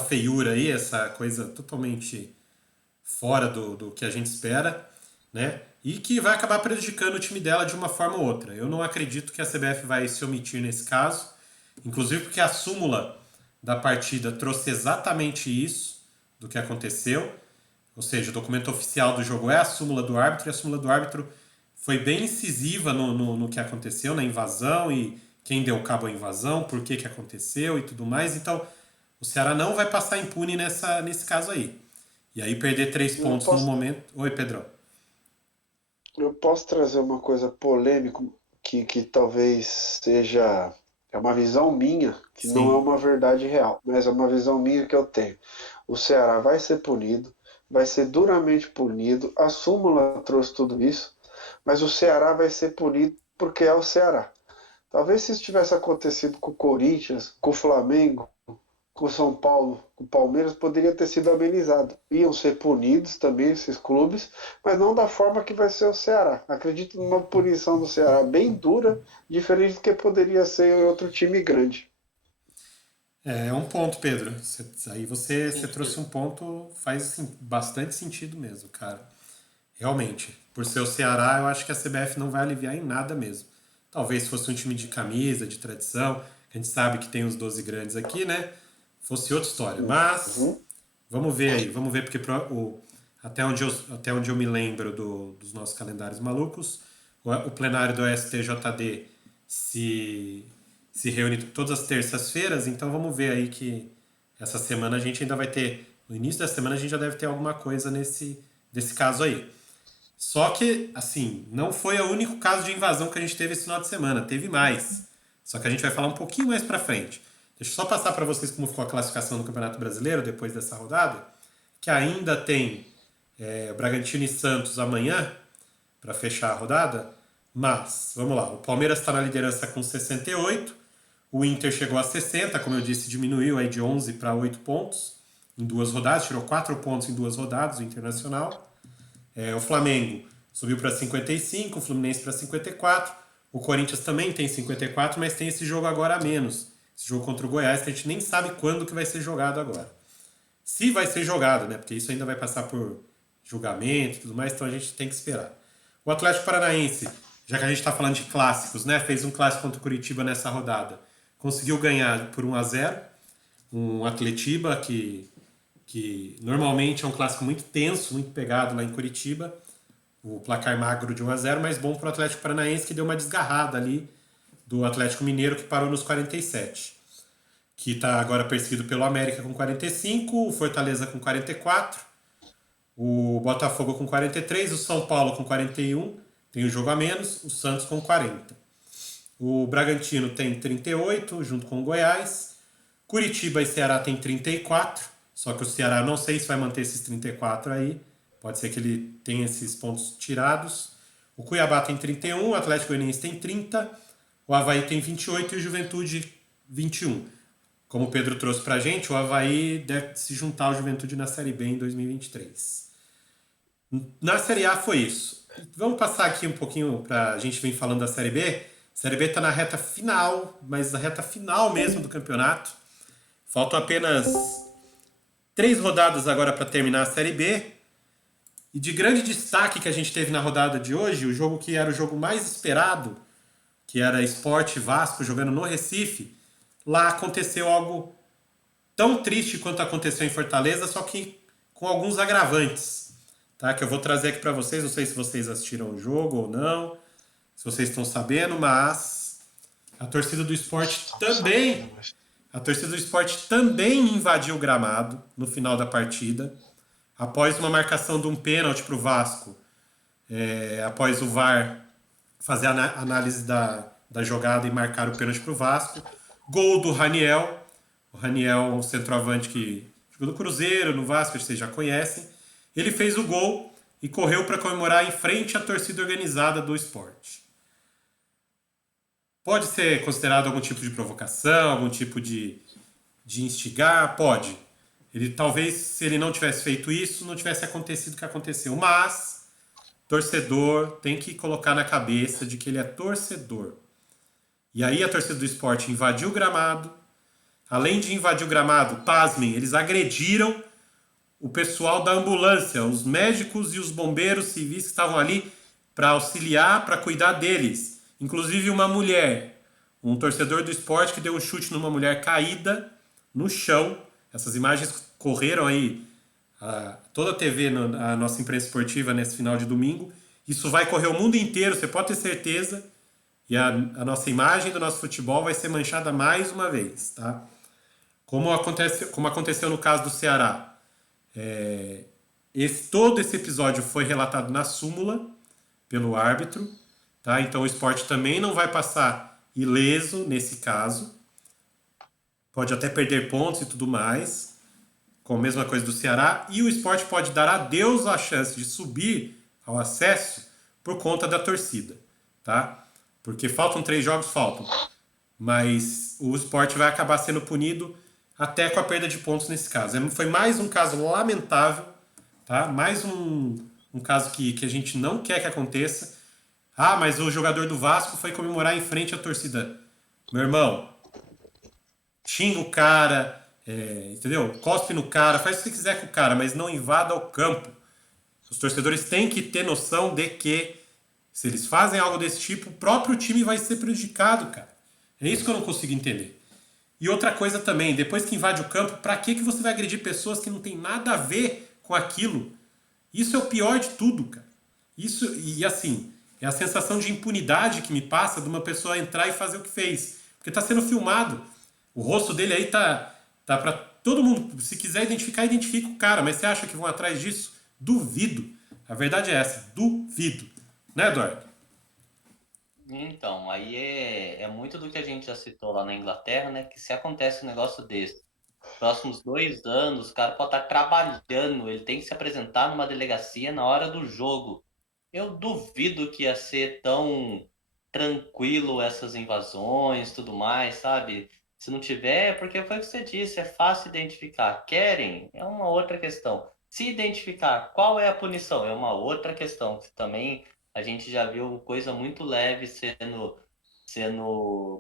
feiura aí, essa coisa totalmente fora do que a gente espera, né? E que vai acabar prejudicando o time dela de uma forma ou outra. Eu não acredito que a CBF vai se omitir nesse caso, inclusive porque a súmula da partida trouxe exatamente isso do que aconteceu, ou seja, o documento oficial do jogo é a súmula do árbitro, e a súmula do árbitro foi bem incisiva no que aconteceu, na invasão e quem deu cabo à invasão, por que aconteceu e tudo mais. Então, o Ceará não vai passar impune nesse caso aí. E aí perder 3 pontos no Posso, momento. Oi, Pedrão. eu posso trazer uma coisa polêmica que talvez seja. É uma visão minha, que não é Sim. uma verdade real, mas é uma visão minha que eu tenho. O Ceará vai ser punido, vai ser duramente punido. A súmula trouxe tudo isso, mas o Ceará vai ser punido porque é o Ceará. Talvez se isso tivesse acontecido com o Corinthians, com o Flamengo, com o São Paulo, com o Palmeiras, poderia ter sido amenizado. Iam ser punidos também esses clubes, mas não da forma que vai ser o Ceará. Acredito numa punição do Ceará bem dura, diferente do que poderia ser em outro time grande. É um ponto, Pedro. Aí você trouxe Sentido. um ponto, faz assim, bastante sentido mesmo, cara. Realmente, por ser o Ceará, eu acho que a CBF não vai aliviar em nada mesmo. Talvez fosse um time de camisa, de tradição, a gente sabe que tem os 12 grandes aqui, né? Fosse outra história. Mas Uhum. vamos ver aí, vamos ver, porque até onde eu me lembro dos nossos calendários malucos, o plenário do STJD se, se reúne todas as terças-feiras, então vamos ver aí que essa semana a gente ainda vai ter, no início da semana a gente já deve ter alguma coisa desse caso aí. Só que, assim, não foi o único caso de invasão que a gente teve esse final de semana, teve mais. Só que a gente vai falar um pouquinho mais pra frente. Deixa eu só passar para vocês como ficou a classificação do Campeonato Brasileiro depois dessa rodada, que ainda tem Bragantino e Santos amanhã para fechar a rodada, mas vamos lá, o Palmeiras está na liderança com 68, o Inter chegou a 60, como eu disse, diminuiu aí de 11 para 8 pontos em 2 rodadas, tirou 4 pontos em 2 rodadas, o Internacional. O Flamengo subiu para 55, o Fluminense para 54. O Corinthians também tem 54, mas tem esse jogo agora a menos. Esse jogo contra o Goiás, que a gente nem sabe quando que vai ser jogado agora. Se vai ser jogado, né? Porque isso ainda vai passar por julgamento e tudo mais, então a gente tem que esperar. O Atlético Paranaense, já que a gente está falando de clássicos, né? Fez um clássico contra o Curitiba nessa rodada. Conseguiu ganhar por 1-0. Um Atletiba que normalmente é um clássico muito tenso, muito pegado lá em Curitiba. O placar magro de 1-0, mas bom para o Atlético Paranaense, que deu uma desgarrada ali do Atlético Mineiro, que parou nos 47. Que está agora perseguido pelo América com 45, o Fortaleza com 44, o Botafogo com 43, o São Paulo com 41, tem um jogo a menos, o Santos com 40. O Bragantino tem 38, junto com o Goiás. Curitiba e Ceará tem 34, só que o Ceará não sei se vai manter esses 34 aí. Pode ser que ele tenha esses pontos tirados. O Cuiabá tem 31, o Atlético Goianiense tem 30, o Avaí tem 28 e o Juventude 21. Como o Pedro trouxe pra gente, o Avaí deve se juntar ao Juventude na Série B em 2023. Na Série A foi isso. Vamos passar aqui um pouquinho a gente vem falando da Série B. A Série B está na reta final, mas na reta final mesmo do campeonato. Faltam apenas 3 rodadas agora para terminar a Série B. E de grande destaque que a gente teve na rodada de hoje, o jogo que era o jogo mais esperado, que era Sport Vasco jogando no Recife, lá aconteceu algo tão triste quanto aconteceu em Fortaleza, só que com alguns agravantes, tá? Que eu vou trazer aqui para vocês. Não sei se vocês assistiram o jogo ou não, se vocês estão sabendo, mas a torcida do Sport também invadiu o gramado no final da partida, após uma marcação de um pênalti para o Vasco, após o VAR fazer a análise da jogada e marcar o pênalti para o Vasco. Gol do Raniel. O Raniel, um centroavante que jogou no Cruzeiro, no Vasco, vocês já conhecem. Ele fez o gol e correu para comemorar em frente à torcida organizada do Sport. Pode ser considerado algum tipo de provocação, algum tipo de instigar? Pode. Ele talvez, se ele não tivesse feito isso, não tivesse acontecido o que aconteceu. Mas, torcedor tem que colocar na cabeça de que ele é torcedor. E aí a torcida do Sport invadiu o gramado. Além de invadir o gramado, pasmem, eles agrediram o pessoal da ambulância, os médicos e os bombeiros civis que estavam ali para auxiliar, para cuidar deles. Inclusive uma mulher, um torcedor do Sport que deu um chute numa mulher caída no chão. Essas imagens correram aí, toda a TV, a nossa imprensa esportiva nesse final de domingo. Isso vai correr o mundo inteiro, você pode ter certeza. E a nossa imagem do nosso futebol vai ser manchada mais uma vez, tá? Como aconteceu no caso do Ceará. Todo esse episódio foi relatado na súmula pelo árbitro, tá? Então o Sport também não vai passar ileso nesse caso. Pode até perder pontos e tudo mais, com a mesma coisa do Ceará. E o Sport pode dar adeus à chance de subir ao acesso por conta da torcida, tá? Porque faltam 3 jogos, mas o Sport vai acabar sendo punido até com a perda de pontos nesse caso. Foi mais um caso lamentável, tá? Mais um caso que a gente não quer que aconteça. Ah, mas o jogador do Vasco foi comemorar em frente à torcida. Meu irmão, xinga o cara, entendeu? Cospe no cara, faz o que você quiser com o cara, mas não invada o campo. Os torcedores têm que ter noção de que se eles fazem algo desse tipo, o próprio time vai ser prejudicado, cara. É isso que eu não consigo entender. E outra coisa também, depois que invade o campo, pra que você vai agredir pessoas que não tem nada a ver com aquilo? Isso é o pior de tudo, cara. Isso, e assim, é a sensação de impunidade que me passa de uma pessoa entrar e fazer o que fez. Porque tá sendo filmado. O rosto dele aí tá pra todo mundo, se quiser identificar, identifica o cara. Mas você acha que vão atrás disso? Duvido. A verdade é essa, duvido. Né, Eduardo? Então, aí é muito do que a gente já citou lá na Inglaterra, né? Que se acontece um negócio desse, próximos 2 anos, o cara pode estar trabalhando, ele tem que se apresentar numa delegacia na hora do jogo. Eu duvido que ia ser tão tranquilo essas invasões, tudo mais, sabe? Se não tiver, porque foi o que você disse, é fácil identificar. Querem? É uma outra questão. Se identificar, qual é a punição? É uma outra questão. Que também a gente já viu coisa muito leve sendo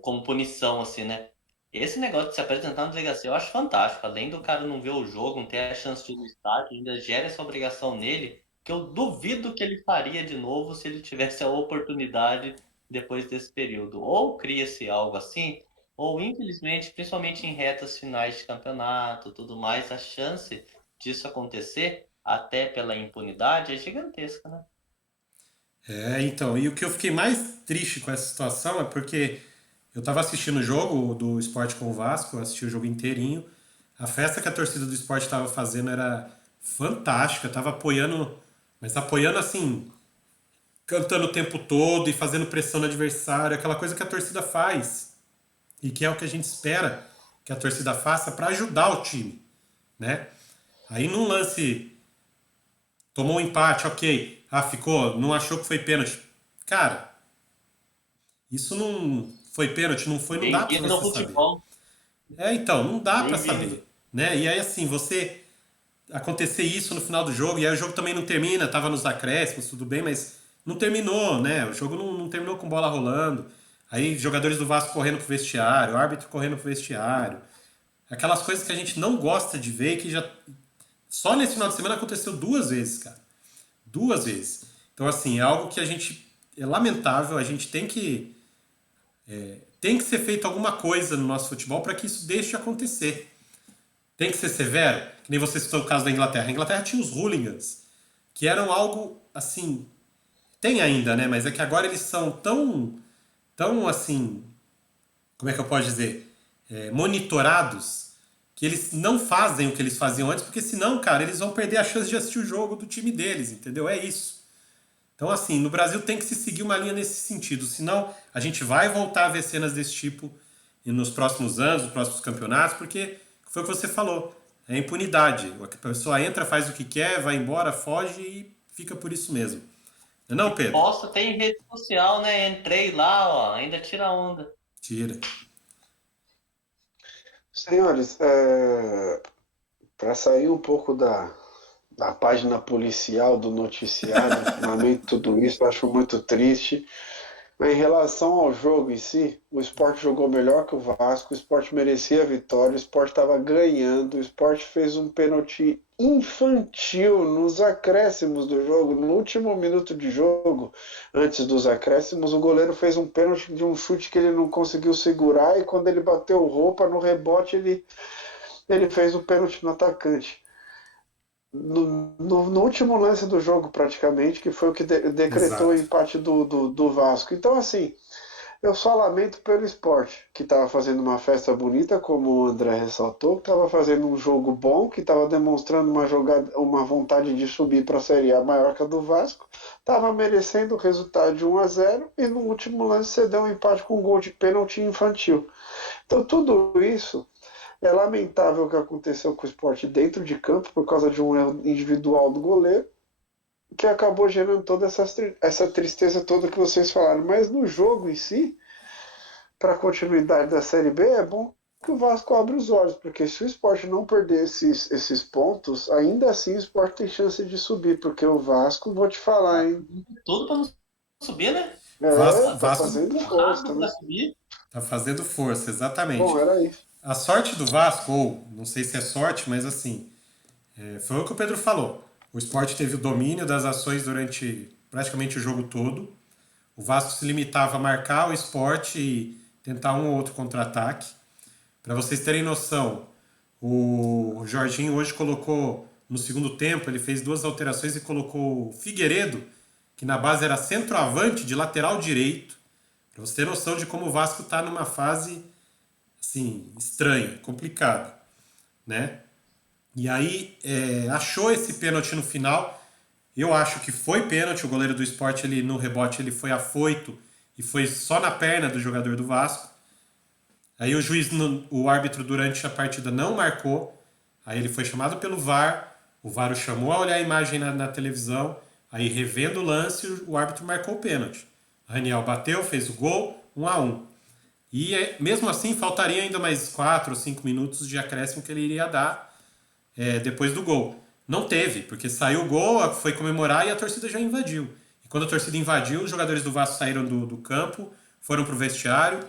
como punição, assim, né? Esse negócio de se apresentar na delegacia eu acho fantástico. Além do cara não ver o jogo, não ter a chance de ir no estádio, ainda gera essa obrigação nele, que eu duvido que ele faria de novo se ele tivesse a oportunidade depois desse período. Ou cria-se algo assim, ou infelizmente, principalmente em retas finais de campeonato, tudo mais, a chance disso acontecer, até pela impunidade, é gigantesca, né? Então, e o que eu fiquei mais triste com essa situação é porque eu tava assistindo o jogo do Sport com o Vasco, eu assisti o jogo inteirinho. A festa que a torcida do Sport estava fazendo era fantástica, tava apoiando, mas apoiando assim, cantando o tempo todo e fazendo pressão no adversário, aquela coisa que a torcida faz e que é o que a gente espera que a torcida faça para ajudar o time, né? Aí num lance tomou um empate, ok, ficou, não achou que foi pênalti, cara, isso não foi pênalti, não foi, não dá para Bem-vindo ao você saber. futebol. Então, não dá para Bem-vindo. saber, né? E aí assim, você acontecer isso no final do jogo, e aí o jogo também não termina, tava nos acréscimos, tudo bem, mas não terminou, né? O jogo não terminou com bola rolando. Aí jogadores do Vasco correndo pro vestiário, o árbitro correndo pro vestiário. Aquelas coisas que a gente não gosta de ver, que já só nesse final de semana aconteceu duas vezes, cara. Duas vezes. Então, assim, é algo que a gente é lamentável, a gente tem que ser feito alguma coisa no nosso futebol para que isso deixe de acontecer. Tem que ser severo, que nem você citou o caso da Inglaterra. A Inglaterra tinha os hooligans, que eram algo assim. Tem ainda, né? Mas é que agora eles são tão assim. Como é que eu posso dizer? Monitorados, que eles não fazem o que eles faziam antes, porque senão, cara, eles vão perder a chance de assistir o jogo do time deles, entendeu? É isso. Então, assim, no Brasil tem que se seguir uma linha nesse sentido, senão a gente vai voltar a ver cenas desse tipo nos próximos anos, nos próximos campeonatos, porque foi o que você falou, é impunidade. A pessoa entra, faz o que quer, vai embora, foge e fica por isso mesmo. Não, é Pedro? Posta, tem rede social, né? Entrei lá, ó, ainda tira onda. Tira. Senhores, para sair um pouco da página policial do noticiário, lamento tudo isso, acho muito triste. Mas em relação ao jogo em si, o Sport jogou melhor que o Vasco, o Sport merecia a vitória, o Sport estava ganhando, o Sport fez um pênalti infantil nos acréscimos do jogo, no último minuto de jogo, antes dos acréscimos, o goleiro fez um pênalti de um chute que ele não conseguiu segurar e quando ele bateu roupa no rebote, ele fez o pênalti no atacante. No último lance do jogo, praticamente, que foi o que decretou o Exato. empate do Vasco. Então, assim, eu só lamento pelo esporte, que estava fazendo uma festa bonita, como o André ressaltou, que estava fazendo um jogo bom, que estava demonstrando uma vontade de subir para a Série A maior que a do Vasco, estava merecendo o resultado de 1-0 e no último lance cedeu um empate com um gol de pênalti infantil. Então, tudo isso é lamentável o que aconteceu com o esporte dentro de campo por causa de um erro individual do goleiro, que acabou gerando toda essa tristeza toda que vocês falaram. Mas no jogo em si, para a continuidade da Série B, é bom que o Vasco abra os olhos, porque se o esporte não perder esses pontos, ainda assim o esporte tem chance de subir, porque o Vasco, vou te falar, hein? Tudo pra não subir, né? É, tá Vasco fazendo Rápido força, pra né? subir. tá fazendo força, exatamente. Bom, era isso. A sorte do Vasco, ou não sei se é sorte, mas assim, foi o que o Pedro falou. O Sport teve o domínio das ações durante praticamente o jogo todo. O Vasco se limitava a marcar o Sport e tentar um ou outro contra-ataque. Para vocês terem noção, o Jorginho hoje colocou no segundo tempo, ele fez duas alterações e colocou o Figueiredo, que na base era centroavante de lateral direito. Para você ter noção de como o Vasco está numa fase assim, estranha, complicada, né? E aí achou esse pênalti no final. Eu acho que foi pênalti. O goleiro do Sport, ele, no rebote, ele foi afoito e foi só na perna do jogador do Vasco. Aí o juiz, o árbitro durante a partida não marcou. Aí ele foi chamado pelo VAR. O VAR o chamou a olhar a imagem na televisão. Aí revendo o lance, o árbitro marcou o pênalti. Raniel bateu, fez o gol, 1-1. E mesmo assim faltaria ainda mais 4 ou 5 minutos de acréscimo que ele iria dar depois do gol. Não teve, porque saiu o gol, foi comemorar e a torcida já invadiu. E quando a torcida invadiu, os jogadores do Vasco saíram do campo, foram pro vestiário.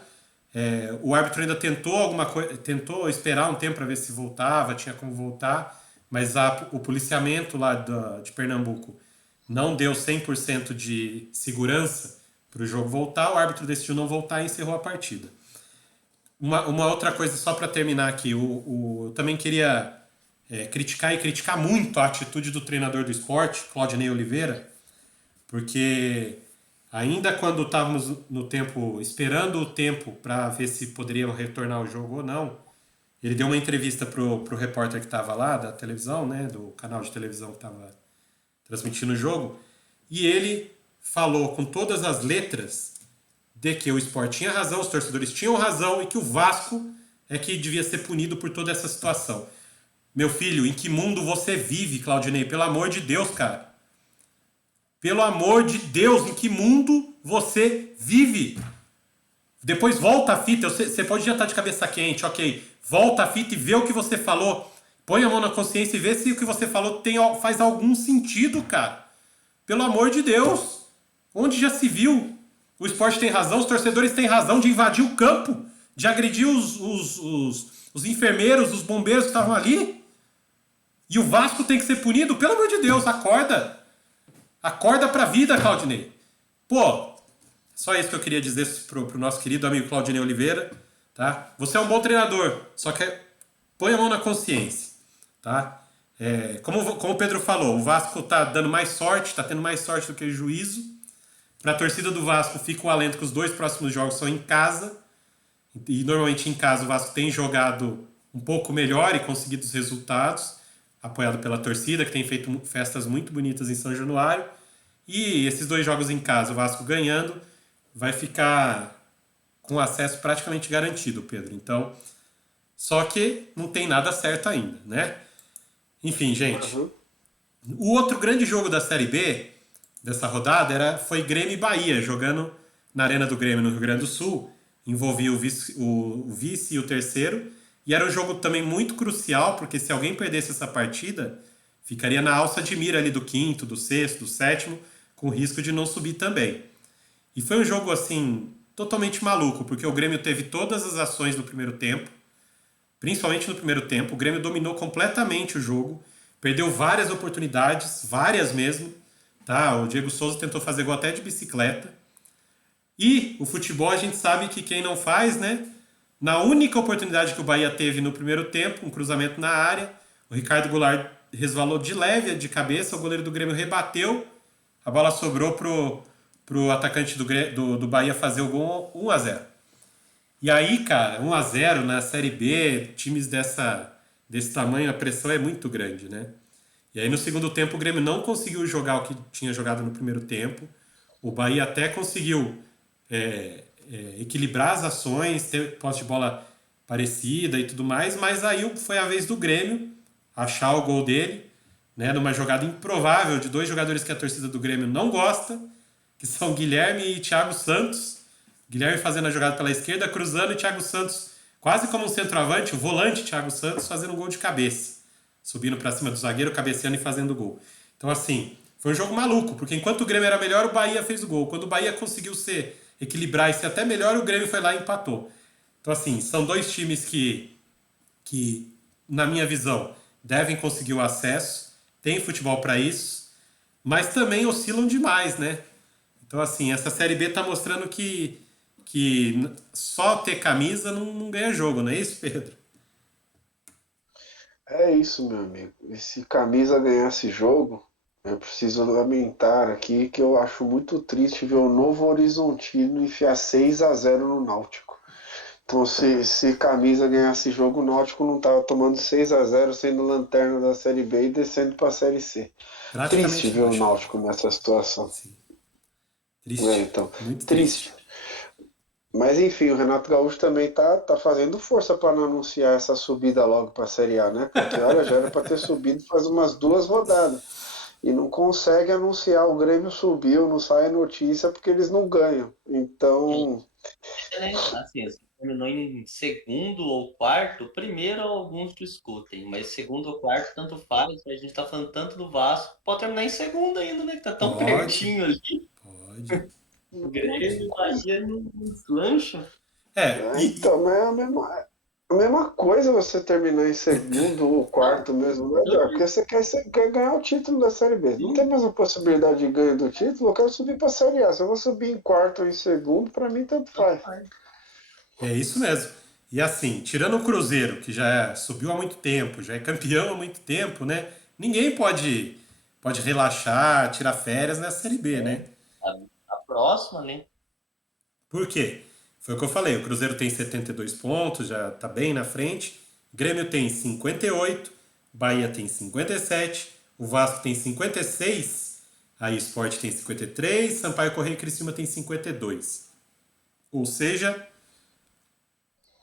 O árbitro ainda tentou alguma coisa, tentou esperar um tempo para ver se voltava, tinha como voltar, mas o policiamento lá de Pernambuco não deu 100% de segurança para o jogo voltar. O árbitro decidiu não voltar e encerrou a partida. Uma outra coisa, só para terminar aqui, eu também queria criticar muito a atitude do treinador do esporte, Claudinei Oliveira, porque ainda quando estávamos no tempo, esperando o tempo para ver se poderiam retornar ao jogo ou não, ele deu uma entrevista pro repórter que estava lá, da televisão, né, do canal de televisão que estava transmitindo o jogo, e ele falou com todas as letras de que o Sport tinha razão, os torcedores tinham razão e que o Vasco é que devia ser punido por toda essa situação. Meu filho, em que mundo você vive, Claudinei? Pelo amor de Deus, cara. Pelo amor de Deus, em que mundo você vive? Depois volta a fita, você pode já estar de cabeça quente, ok. Volta a fita e vê o que você falou. Põe a mão na consciência e vê se o que você falou faz algum sentido, cara. Pelo amor de Deus. Onde já se viu? O Sport tem razão, os torcedores têm razão de invadir o campo, de agredir os enfermeiros, os bombeiros que estavam ali. E o Vasco tem que ser punido? Pelo amor de Deus, acorda. Acorda pra vida, Claudinei. Pô, só isso que eu queria dizer pro nosso querido amigo Claudinei Oliveira, tá? Você é um bom treinador, só que põe a mão na consciência, tá? Como o Pedro falou, o Vasco tá dando mais sorte, tá tendo mais sorte do que juízo. Pra torcida do Vasco fica o alento que os 2 próximos jogos são em casa. E normalmente em casa o Vasco tem jogado um pouco melhor e conseguido os resultados, apoiado pela torcida, que tem feito festas muito bonitas em São Januário. E esses 2 jogos em casa, o Vasco ganhando, vai ficar com acesso praticamente garantido, Pedro. Então, só que não tem nada certo ainda, né? Enfim, gente. O outro grande jogo da Série B, dessa rodada, foi Grêmio e Bahia, jogando na Arena do Grêmio, no Rio Grande do Sul. Envolvia o vice e o terceiro. E era um jogo também muito crucial, porque se alguém perdesse essa partida, ficaria na alça de mira ali do quinto, do sexto, do sétimo, com risco de não subir também. E foi um jogo, assim, totalmente maluco, porque o Grêmio teve todas as ações no primeiro tempo, principalmente no primeiro tempo. O Grêmio dominou completamente o jogo, perdeu várias oportunidades, várias mesmo. Tá? O Diego Souza tentou fazer gol até de bicicleta. E o futebol a gente sabe que quem não faz, né? Na única oportunidade que o Bahia teve no primeiro tempo, um cruzamento na área, o Ricardo Goulart resvalou de leve, de cabeça, o goleiro do Grêmio rebateu, a bola sobrou pro atacante do Bahia fazer o gol 1-0. E aí, cara, 1-0 na Série B, times desse tamanho, a pressão é muito grande, né? E aí no segundo tempo o Grêmio não conseguiu jogar o que tinha jogado no primeiro tempo. O Bahia até conseguiu equilibrar as ações, ter posse de bola parecida e tudo mais, mas aí foi a vez do Grêmio achar o gol dele, né, numa jogada improvável de 2 jogadores que a torcida do Grêmio não gosta, que são Guilherme e Thiago Santos. Guilherme fazendo a jogada pela esquerda, cruzando, e Thiago Santos, quase como um centroavante, o volante Thiago Santos, fazendo um gol de cabeça. Subindo pra cima do zagueiro, cabeceando e fazendo gol. Então, assim, foi um jogo maluco, porque enquanto o Grêmio era melhor, o Bahia fez o gol. Quando o Bahia conseguiu equilibrar e ser até melhor, o Grêmio foi lá e empatou. Então, assim, são 2 times que, na minha visão, devem conseguir o acesso, tem futebol para isso, mas também oscilam demais, né? Então, assim, essa Série B tá mostrando que só ter camisa não ganha jogo, não é isso, Pedro? É isso, meu amigo. E se camisa ganhar esse jogo, eu preciso lamentar aqui que eu acho muito triste ver o Novo Horizontino enfiar 6-0 no Náutico. Então, se camisa ganhar esse jogo, o Náutico não tava tomando 6-0, sendo lanterna da Série B e descendo para a Série C. Triste ver o Náutico nessa situação. Sim. Triste. Então, muito triste. Mas enfim, o Renato Gaúcho também tá fazendo força para não anunciar essa subida logo para a Série A, né? Porque olha, já era para ter subido faz umas 2 rodadas. E não consegue anunciar, o Grêmio subiu, não sai a notícia porque eles não ganham. Então. Assim, se terminou em segundo ou quarto, primeiro alguns discutem, mas segundo ou quarto tanto faz. A gente tá falando tanto do Vasco, pode terminar em segundo ainda, né? Que tá tão pertinho ali. Pode. O Grêmio e o Bahia não deslancham. Então, mas é a mesma coisa você terminar em segundo ou quarto mesmo, né? Porque você quer ganhar o título da Série B. Não tem mais a possibilidade de ganho do título, eu quero subir para a Série A. Se eu vou subir em quarto ou em segundo, para mim tanto faz. É isso mesmo. E assim, tirando o Cruzeiro, que já subiu há muito tempo, já é campeão há muito tempo, né? Ninguém pode relaxar, tirar férias nessa Série B, né? A próxima, né? Por quê? Foi o que eu falei, o Cruzeiro tem 72 pontos, já tá bem na frente. O Grêmio tem 58, Bahia tem 57, o Vasco tem 56 Aí Sport tem 53, Sampaio Corrêa e Criciúma tem 52. Ou seja,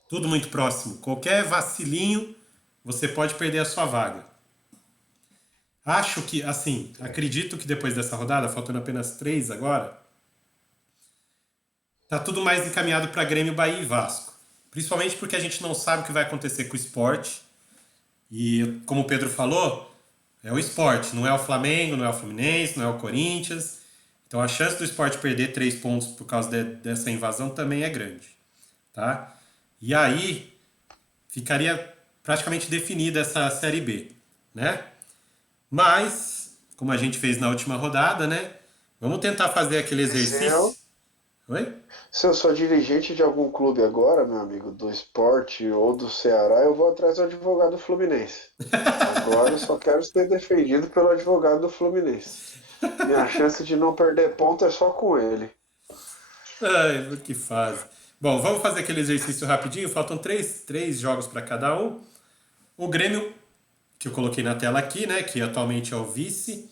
tudo muito próximo. Qualquer vacilinho, você pode perder a sua vaga. Acho que, assim, acredito que depois dessa rodada, faltando apenas 3 agora, tá tudo mais encaminhado para Grêmio, Bahia e Vasco. Principalmente porque a gente não sabe o que vai acontecer com o Sport. E, como o Pedro falou, é o Sport, não é o Flamengo, não é o Fluminense, não é o Corinthians. Então a chance do Sport perder 3 pontos por causa dessa invasão também é grande. Tá? E aí ficaria praticamente definida essa Série B, né? Mas, como a gente fez na última rodada, né? Vamos tentar fazer aquele exercício. Oi? Se eu sou dirigente de algum clube agora, meu amigo, do esporte ou do Ceará, eu vou atrás do advogado fluminense. Agora eu só quero ser defendido pelo advogado do Fluminense. Minha chance de não perder ponto é só com ele. Ai, que fase. Bom, vamos fazer aquele exercício rapidinho. Faltam três jogos para cada um. O Grêmio, que eu coloquei na tela aqui, né? Que atualmente é o vice.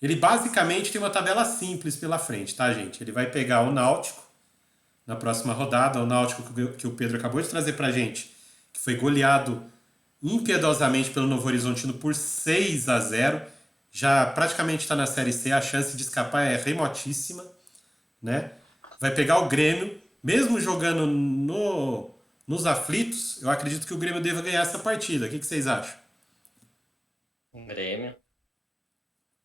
Ele basicamente tem uma tabela simples pela frente, tá, gente? Ele vai pegar o Náutico na próxima rodada. O Náutico que o Pedro acabou de trazer pra gente, que foi goleado impiedosamente pelo Novo Horizontino por 6-0. Já praticamente está na Série C. A chance de escapar é remotíssima, né? Vai pegar o Grêmio, mesmo jogando nos aflitos, eu acredito que o Grêmio deva ganhar essa partida. O que vocês acham? Grêmio.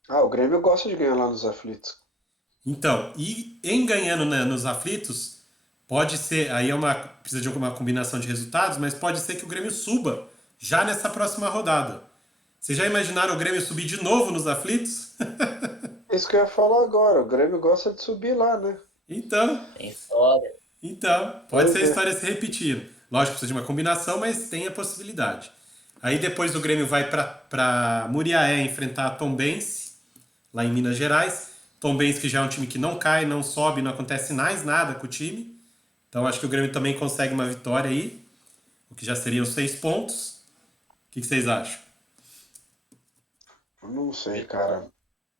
Ah, o Grêmio gosta de ganhar lá nos aflitos. Então, e em ganhando, né, nos aflitos, pode ser, aí precisa de alguma combinação de resultados, mas pode ser que o Grêmio suba já nessa próxima rodada. Vocês já imaginaram o Grêmio subir de novo nos aflitos? É isso que eu ia falar agora. O Grêmio gosta de subir lá, né? Então, Tem história. pode Pois ser a é. história se repetindo. Lógico, precisa de uma combinação, mas tem a possibilidade. Aí depois o Grêmio vai para Muriaé enfrentar a Tombense, lá em Minas Gerais. Tombense que já é um time que não cai, não sobe, não acontece mais nada com o time. Então acho que o Grêmio também consegue uma vitória aí, o que já seriam 6 pontos. O que vocês acham? Eu não sei, cara.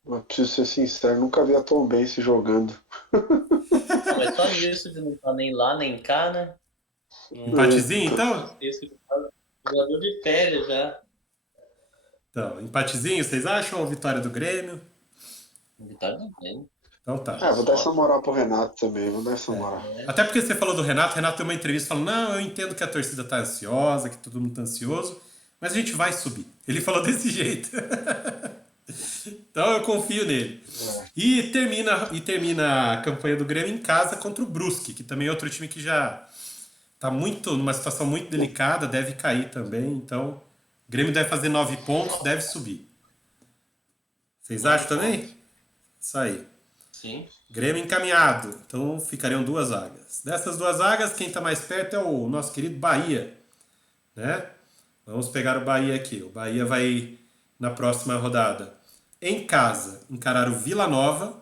Eu preciso ser sincero, nunca vi a Tombense jogando. Não, mas só nisso de não estar nem lá nem cá, né? Empatezinho, então? Esse jogador de férias já. Então, empatezinho, vocês acham? Ou vitória do Grêmio? Vitória do Grêmio. Então tá. Ah, vou dar essa moral pro Renato também, vou dar essa moral. Até porque você falou do Renato, o Renato deu uma entrevista falando, não, eu entendo que a torcida tá ansiosa, que todo mundo tá ansioso, mas a gente vai subir. Ele falou desse jeito. Então eu confio nele. E termina a campanha do Grêmio em casa contra o Brusque, que também é outro time que já tá numa situação muito delicada, deve cair também, então o Grêmio deve fazer 9 pontos, deve subir. Vocês acham também? Isso aí. Sim. Grêmio encaminhado. Então ficariam 2 vagas. Dessas 2 vagas, quem está mais perto é o nosso querido Bahia. Né? Vamos pegar o Bahia aqui. O Bahia vai, na próxima rodada, em casa, encarar o Vila Nova.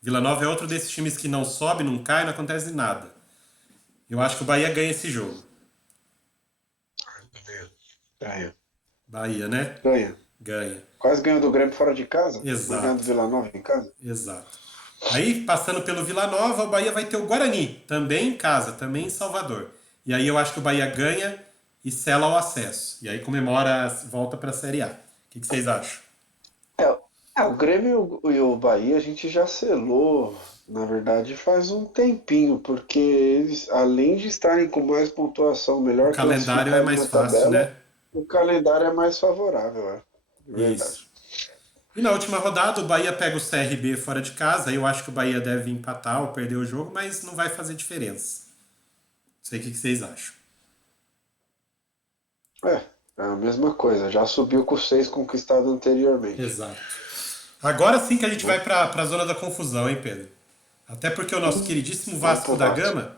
Vila Nova é outro desses times que não sobe, não cai, não acontece nada. Eu acho que o Bahia ganha esse jogo. Ganha. Bahia, né? Ganha. Ganha. Quase ganhou do Grêmio fora de casa. Exato. Ganhando do Vila Nova em casa. Exato. Aí, passando pelo Vila Nova, o Bahia vai ter o Guarani, também em casa, também em Salvador. E aí eu acho que o Bahia ganha e sela o acesso. E aí comemora, volta para a Série A. O que vocês acham? O Grêmio e o Bahia a gente já selou, na verdade, faz um tempinho, porque eles, além de estarem com mais pontuação, melhor O calendário é mais classificados fácil, na tabela, né? o calendário é mais favorável, é. Verdade. Isso. E na última rodada, o Bahia pega o CRB fora de casa. Eu acho que o Bahia deve empatar ou perder o jogo, mas não vai fazer diferença. Não sei o que vocês acham. É a mesma coisa, já subiu com os 6 conquistados anteriormente. Exato. Agora sim que a gente vai para a zona da confusão, hein, Pedro? Até porque o nosso queridíssimo Vasco da Gama,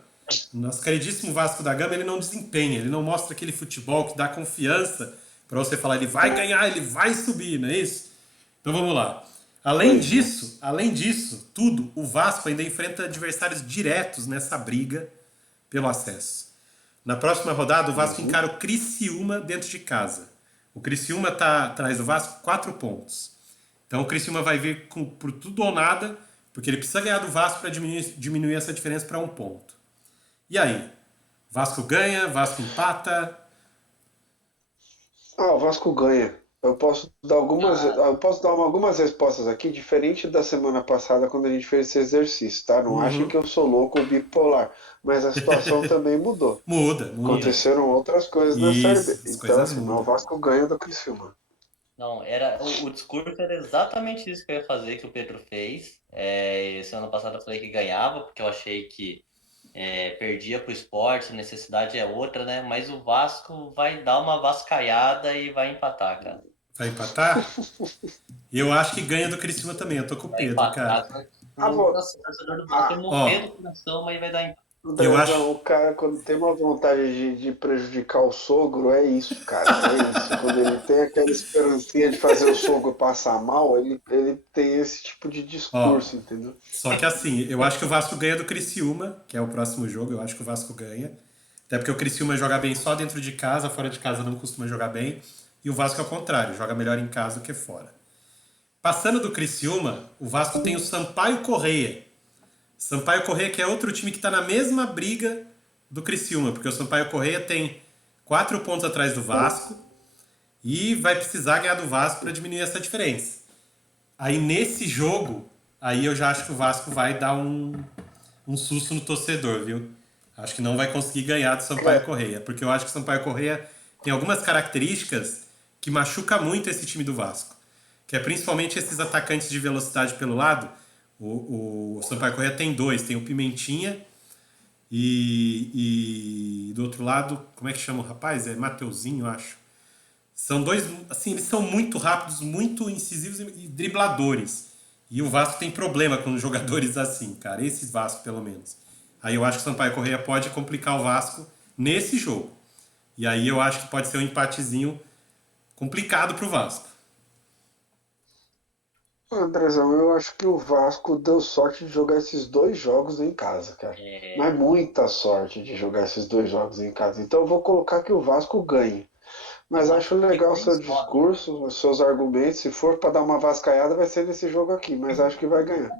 ele não desempenha, ele não mostra aquele futebol que dá confiança para você falar, ele vai ganhar, ele vai subir, não é isso? Então vamos lá. Além disso, tudo, o Vasco ainda enfrenta adversários diretos nessa briga pelo acesso. Na próxima rodada, o Vasco encara o Criciúma dentro de casa. O Criciúma traz o Vasco 4 pontos. Então o Criciúma vai vir por tudo ou nada, porque ele precisa ganhar do Vasco para diminuir essa diferença para 1 ponto. E aí? Vasco ganha, Vasco empata. O Vasco ganha. Eu posso dar Ah, algumas respostas aqui, diferente da semana passada quando a gente fez esse exercício, tá? Não achem que Uhum. eu sou louco ou bipolar, mas a situação também mudou. Muda, muda. isso. Aconteceram outras coisas na Série B. Isso, as Então, coisas assim, mas o mudam. Vasco ganha do Criciúma. Não, o discurso era exatamente isso que eu ia fazer, que o Pedro fez. Esse ano passado eu falei que ganhava, porque eu achei que perdia pro Sport, a necessidade é outra, né? Mas o Vasco vai dar uma vascaiada e vai empatar, cara. Vai empatar? Eu acho que ganha do Criciúma também. Eu tô com o Vai Pedro, cara. empatar. Ah, vou, Nossa, o torcedor do Vasco vai ah, morrer Ó, do coração, mas vai dar empate. eu Andrezão, acho. o cara, quando tem uma vontade de prejudicar o sogro, é isso, cara. É isso. Quando ele tem aquela esperancinha de fazer o sogro passar mal, ele tem esse tipo de Ó, discurso, entendeu? só que assim, eu acho que o Vasco ganha do Criciúma, que é o próximo jogo. Eu acho que o Vasco ganha. Até porque o Criciúma joga bem só dentro de casa, fora de casa não costuma jogar bem. E o Vasco é o contrário, joga melhor em casa do que fora. Passando do Criciúma, o Vasco tem o Sampaio Correia. Sampaio Correia que é outro time que está na mesma briga do Criciúma, porque o Sampaio Correia tem 4 pontos atrás do Vasco e vai precisar ganhar do Vasco para diminuir essa diferença. Aí nesse jogo, aí eu já acho que o Vasco vai dar um susto no torcedor, viu? Acho que não vai conseguir ganhar do Sampaio Cara, Correia, porque eu acho que o Sampaio Correia tem algumas características que machuca muito esse time do Vasco, que é principalmente esses atacantes de velocidade pelo lado. O Sampaio Correia tem dois, tem o Pimentinha e do outro lado, como é que chama o rapaz? É Mateuzinho, eu acho. São dois, assim, eles são muito rápidos, muito incisivos e dribladores. E o Vasco tem problema com jogadores assim, cara. Esse Vasco, pelo menos. Aí eu acho que o Sampaio Correia pode complicar o Vasco nesse jogo. E aí eu acho que pode ser um empatezinho complicado pro Vasco. Andrezão, eu acho que o Vasco deu sorte de jogar esses dois jogos em casa, cara. Mas É, muita sorte de jogar esses dois jogos em casa. Então eu vou colocar que o Vasco ganhe. Mas eu acho acho que legal o ganha e seu sobe. discurso, os seus argumentos. Se for para dar uma vascaiada, vai ser nesse jogo aqui. Mas acho que vai ganhar.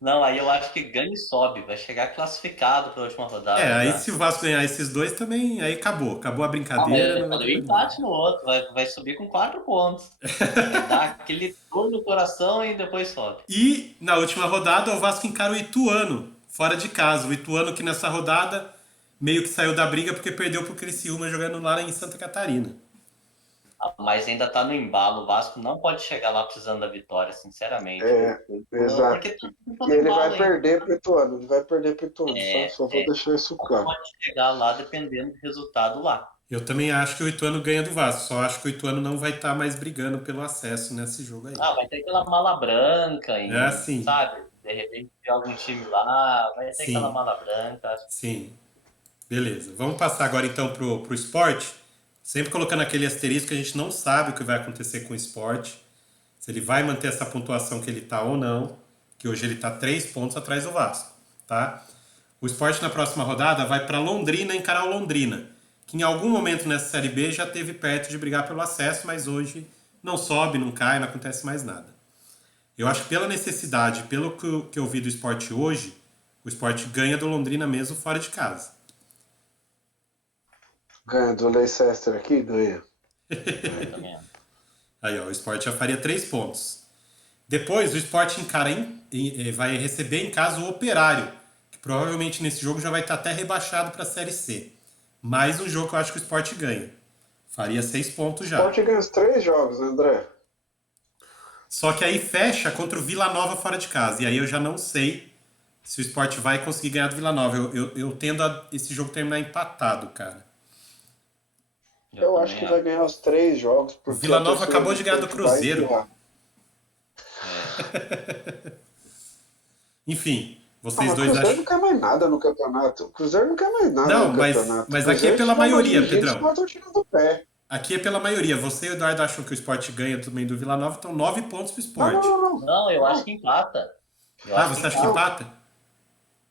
Não, aí eu acho que ganha e sobe. Vai chegar classificado para a última É, rodada aí já. se o Vasco ganhar esses dois também, aí acabou. Acabou a Ah, mas brincadeira, eu não vai ter falei mais nada. empate no outro. Vai subir com 4 pontos. Vai dar aquele dor no coração e depois sobe. E na última rodada, o Vasco encara o Ituano, fora de casa. O Ituano que nessa rodada meio que saiu da briga porque perdeu pro Criciúma jogando lá em Santa Catarina. Ah, mas ainda tá no embalo. O Vasco não pode chegar lá precisando da vitória, sinceramente, viu? É, exato. Porque tá E no ele embalo vai ainda. perder pro Ituano. Ele vai perder pro Ituano. Só vou É, deixar isso não claro. pode chegar lá dependendo do resultado lá. Eu também acho que o Ituano ganha do Vasco, só acho que o Ituano não vai estar mais brigando pelo acesso nesse jogo aí. Ah, vai ter aquela mala branca, É assim, sabe? De repente joga um time lá, vai ter aquela sim, mala branca. sim. Beleza. Vamos passar agora então pro esporte. Sempre colocando aquele asterisco que a gente não sabe o que vai acontecer com o esporte. Se ele vai manter essa pontuação que ele tá ou não. Que hoje ele tá 3 pontos atrás do Vasco. Tá? O esporte na próxima rodada vai para Londrina encarar o Londrina. Que em algum momento nessa Série B já teve perto de brigar pelo acesso, mas hoje não sobe, não cai, não acontece mais nada. Eu acho que pela necessidade, pelo que eu vi do esporte hoje, o esporte ganha do Londrina mesmo fora de casa. Ganha do Leicester aqui? Ganha. Eu também acho. Aí, ó, o Sport já faria 3 pontos. Depois, o Sport vai receber em casa o Operário, que provavelmente nesse jogo já vai estar até rebaixado para a Série C. Mais um jogo que eu acho que o Sport ganha. Faria 6 pontos O já. Sport ganha os três jogos, André. Só que aí fecha contra o Vila Nova fora de casa. E aí eu já não sei se o Sport vai conseguir ganhar do Vila Nova. Eu tendo a esse jogo terminar empatado, cara. Eu Eu acho também que vai acho. ganhar os três jogos, O porque Vila a Nova torcida do acabou de ganhar do Sport vai Cruzeiro. empurrar. É. Enfim, Ah, vocês mas o dois Cruzeiro acham. não quer mais nada no campeonato. O Cruzeiro não quer mais nada Não, no mas, campeonato. O mas aqui é Cruzeiro pela tiver mais maioria, dirigentes, Pedrão. nós estamos tirando do pé. Aqui é pela maioria. Você e o Eduardo acham que o Sport ganha também do Vila Nova, então 9 pontos pro Não, não, Sport. não, não. Não, eu acho Não, que empata. Eu Ah, acho que você acha que empata. não. empata?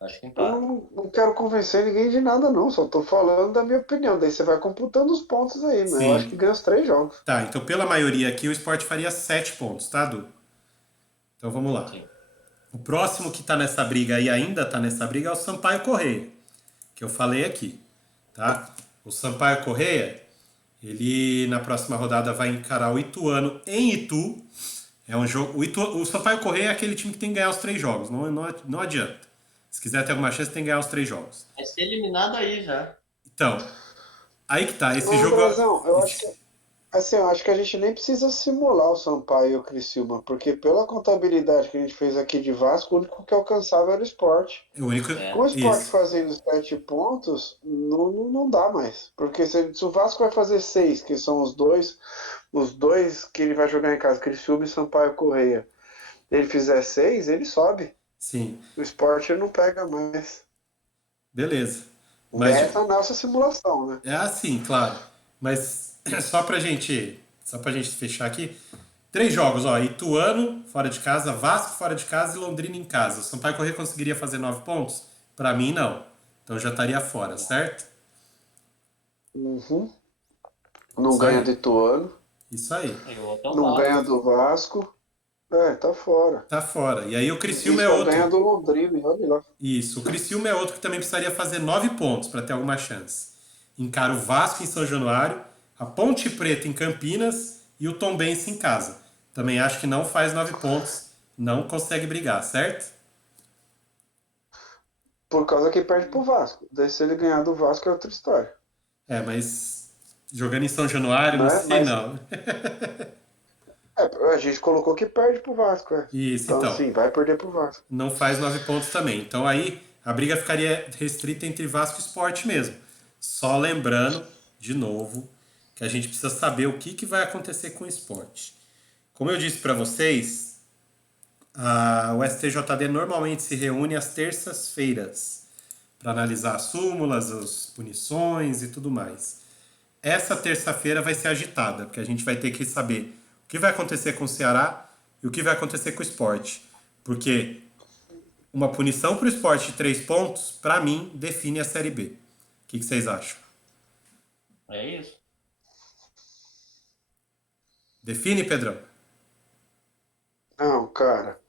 Acho que Eu empata. não quero convencer ninguém de nada, não. Só tô falando da minha opinião. Daí você vai computando os pontos aí, mas eu acho que Sim. ganha os 3 jogos. Tá, então pela maioria aqui o Sport faria 7 pontos, tá, Du? Então vamos lá. Sim. O próximo que tá nessa briga e ainda tá nessa briga é o Sampaio Correia, que eu falei aqui, tá? O Sampaio Correia, ele na próxima rodada vai encarar o Ituano em Itu. É um jogo. O Sampaio Correia é aquele time que tem que ganhar os 3 jogos, não adianta. Se quiser ter alguma chance, tem que ganhar os 3 jogos. Vai ser eliminado aí já. Então, aí que tá, esse Mas, jogo. Andrezão, eu acho que assim, eu acho que a gente nem precisa simular o Sampaio e o Criciúma, porque pela contabilidade que a gente fez aqui de Vasco, o único que alcançava era o Sport. É o único. Com o É. Sport Isso. fazendo 7 pontos, não dá mais. Porque se o Vasco vai fazer 6, que são os dois que ele vai jogar em casa, Criciúma e Sampaio Correia, ele fizer 6, ele sobe. Sim. O Sport ele não pega mais. Beleza. Mas Essa é a nossa simulação, né? é assim, claro. Mas só pra gente fechar aqui. 3 jogos, ó. Ituano fora de casa, Vasco fora de casa e Londrina em casa. O Sampaio Corrêa conseguiria fazer 9 pontos? Pra mim, não. Então já estaria fora, certo? Uhum. Não Isso ganha do aí. Ituano, Isso aí. E o outro é o não ganha Vasco. do Vasco. É, tá fora. Tá fora. E aí o E Criciúma é só ganha outro. do Londrina, e olha lá. Isso. O Criciúma é outro que também precisaria fazer 9 pontos para ter alguma chance. Encara o Vasco em São Januário, a Ponte Preta em Campinas e o Tombense em casa. Também acho que não faz 9 pontos, não consegue brigar, certo? Por causa que perde pro Vasco. Daí se ele ganhar do Vasco é outra história. É, mas jogando em São Januário, não Né? sei Mas não. a gente colocou que perde pro Vasco, é. Isso, Então então. sim, vai perder pro Vasco. Não faz 9 pontos também. Então aí a briga ficaria restrita entre Vasco e Sport mesmo. Só lembrando, de novo, que a gente precisa saber o que vai acontecer com o Sport. Como eu disse para vocês, o STJD normalmente se reúne às terças-feiras para analisar as súmulas, as punições e tudo mais. Essa terça-feira vai ser agitada, porque a gente vai ter que saber o que vai acontecer com o Ceará e o que vai acontecer com o Sport. Porque uma punição para o Sport de 3 pontos, para mim, define a Série B. O que vocês acham? É isso. Define, Pedrão? Não, cara.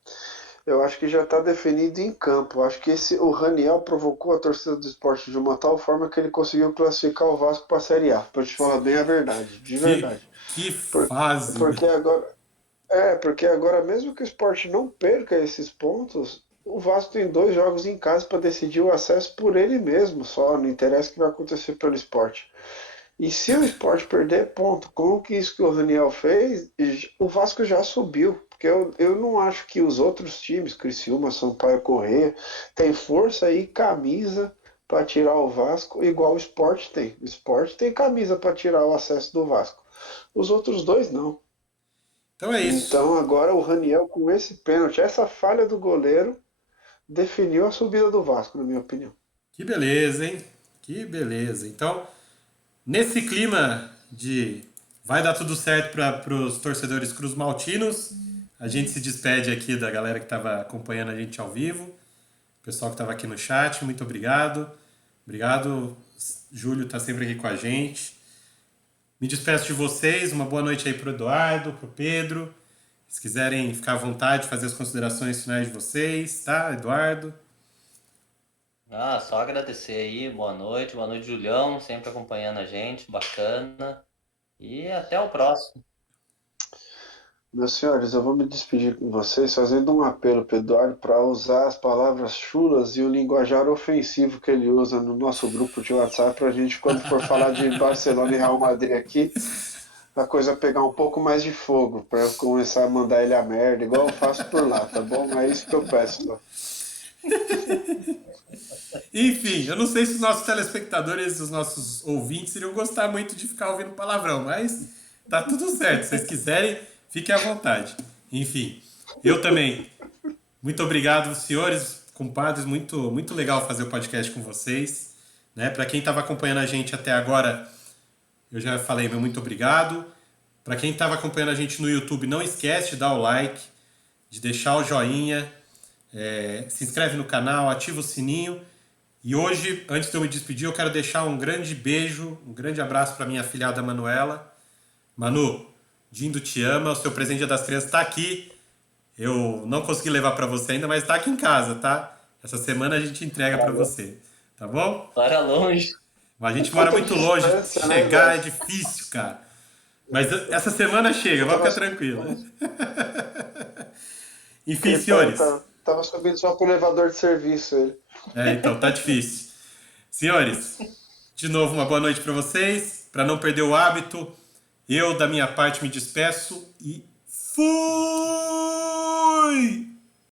Eu acho que já está definido em campo. Eu acho que o Raniel provocou a torcida do esporte de uma tal forma que ele conseguiu classificar o Vasco para a Série A. Para te falar bem a verdade, de Que, verdade. que Por- fase, porque né? agora, porque agora mesmo que o esporte não perca esses pontos, o Vasco tem 2 jogos em casa para decidir o acesso por ele mesmo, só. Não interessa o que vai acontecer pelo esporte. E se o esporte perder ponto com o que isso que o Raniel fez, o Vasco já subiu. Porque eu não acho que os outros times, Criciúma, Sampaio Corrêa, tem força e camisa para tirar o Vasco, igual o Sport tem. O Sport tem camisa para tirar o acesso do Vasco. Os outros dois não. Então é isso. Então agora o Raniel, com esse pênalti, essa falha do goleiro, definiu a subida do Vasco, na minha opinião. Que beleza, hein? Que beleza. Então, nesse clima de vai dar tudo certo para os torcedores cruzmaltinos, a gente se despede aqui da galera que estava acompanhando a gente ao vivo, o pessoal que estava aqui no chat, muito obrigado. Obrigado, Júlio está sempre aqui com a gente. Me despeço de vocês, uma boa noite aí pro Eduardo, pro Pedro. Se quiserem ficar à vontade, fazer as considerações finais de vocês, tá, Eduardo? Ah, só agradecer aí. Boa noite, Julião, sempre acompanhando a gente, bacana. E até o próximo. Meus senhores, eu vou me despedir com vocês fazendo um apelo para Eduardo para usar as palavras chulas e o linguajar ofensivo que ele usa no nosso grupo de WhatsApp para a gente, quando for falar de Barcelona e Real Madrid aqui, a coisa pegar um pouco mais de fogo, para eu começar a mandar ele a merda, igual eu faço por lá, tá bom? É isso que eu peço. Só. Enfim, eu não sei se os nossos telespectadores, os nossos ouvintes iriam gostar muito de ficar ouvindo palavrão, mas tá tudo certo. Se vocês quiserem, fiquem à vontade. Enfim, eu também. Muito obrigado, senhores, compadres. Muito, muito legal fazer o podcast com vocês. Né? Para quem estava acompanhando a gente até agora, eu já falei, meu muito obrigado. Para quem estava acompanhando a gente no YouTube, não esquece de dar o like, de deixar o joinha, Se inscreve no canal, ativa o sininho. E hoje, antes de eu me despedir, eu quero deixar um grande beijo, um grande abraço para minha afilhada Manuela. Manu, Dindo te ama, o seu presente Dia das Crianças está aqui. Eu não consegui levar para você ainda, mas está aqui em casa, tá? Essa semana a gente entrega para você, tá bom? Para longe. A gente mora muito longe, distância, né, chegar é velho? difícil, cara. Mas essa semana chega, vai ficar tranquilo. Enfim, Ele senhores. tava subindo só pro elevador de serviço, ele. Então tá difícil. Senhores, de novo uma boa noite para vocês. Para não perder o hábito, eu da minha parte me despeço e fui!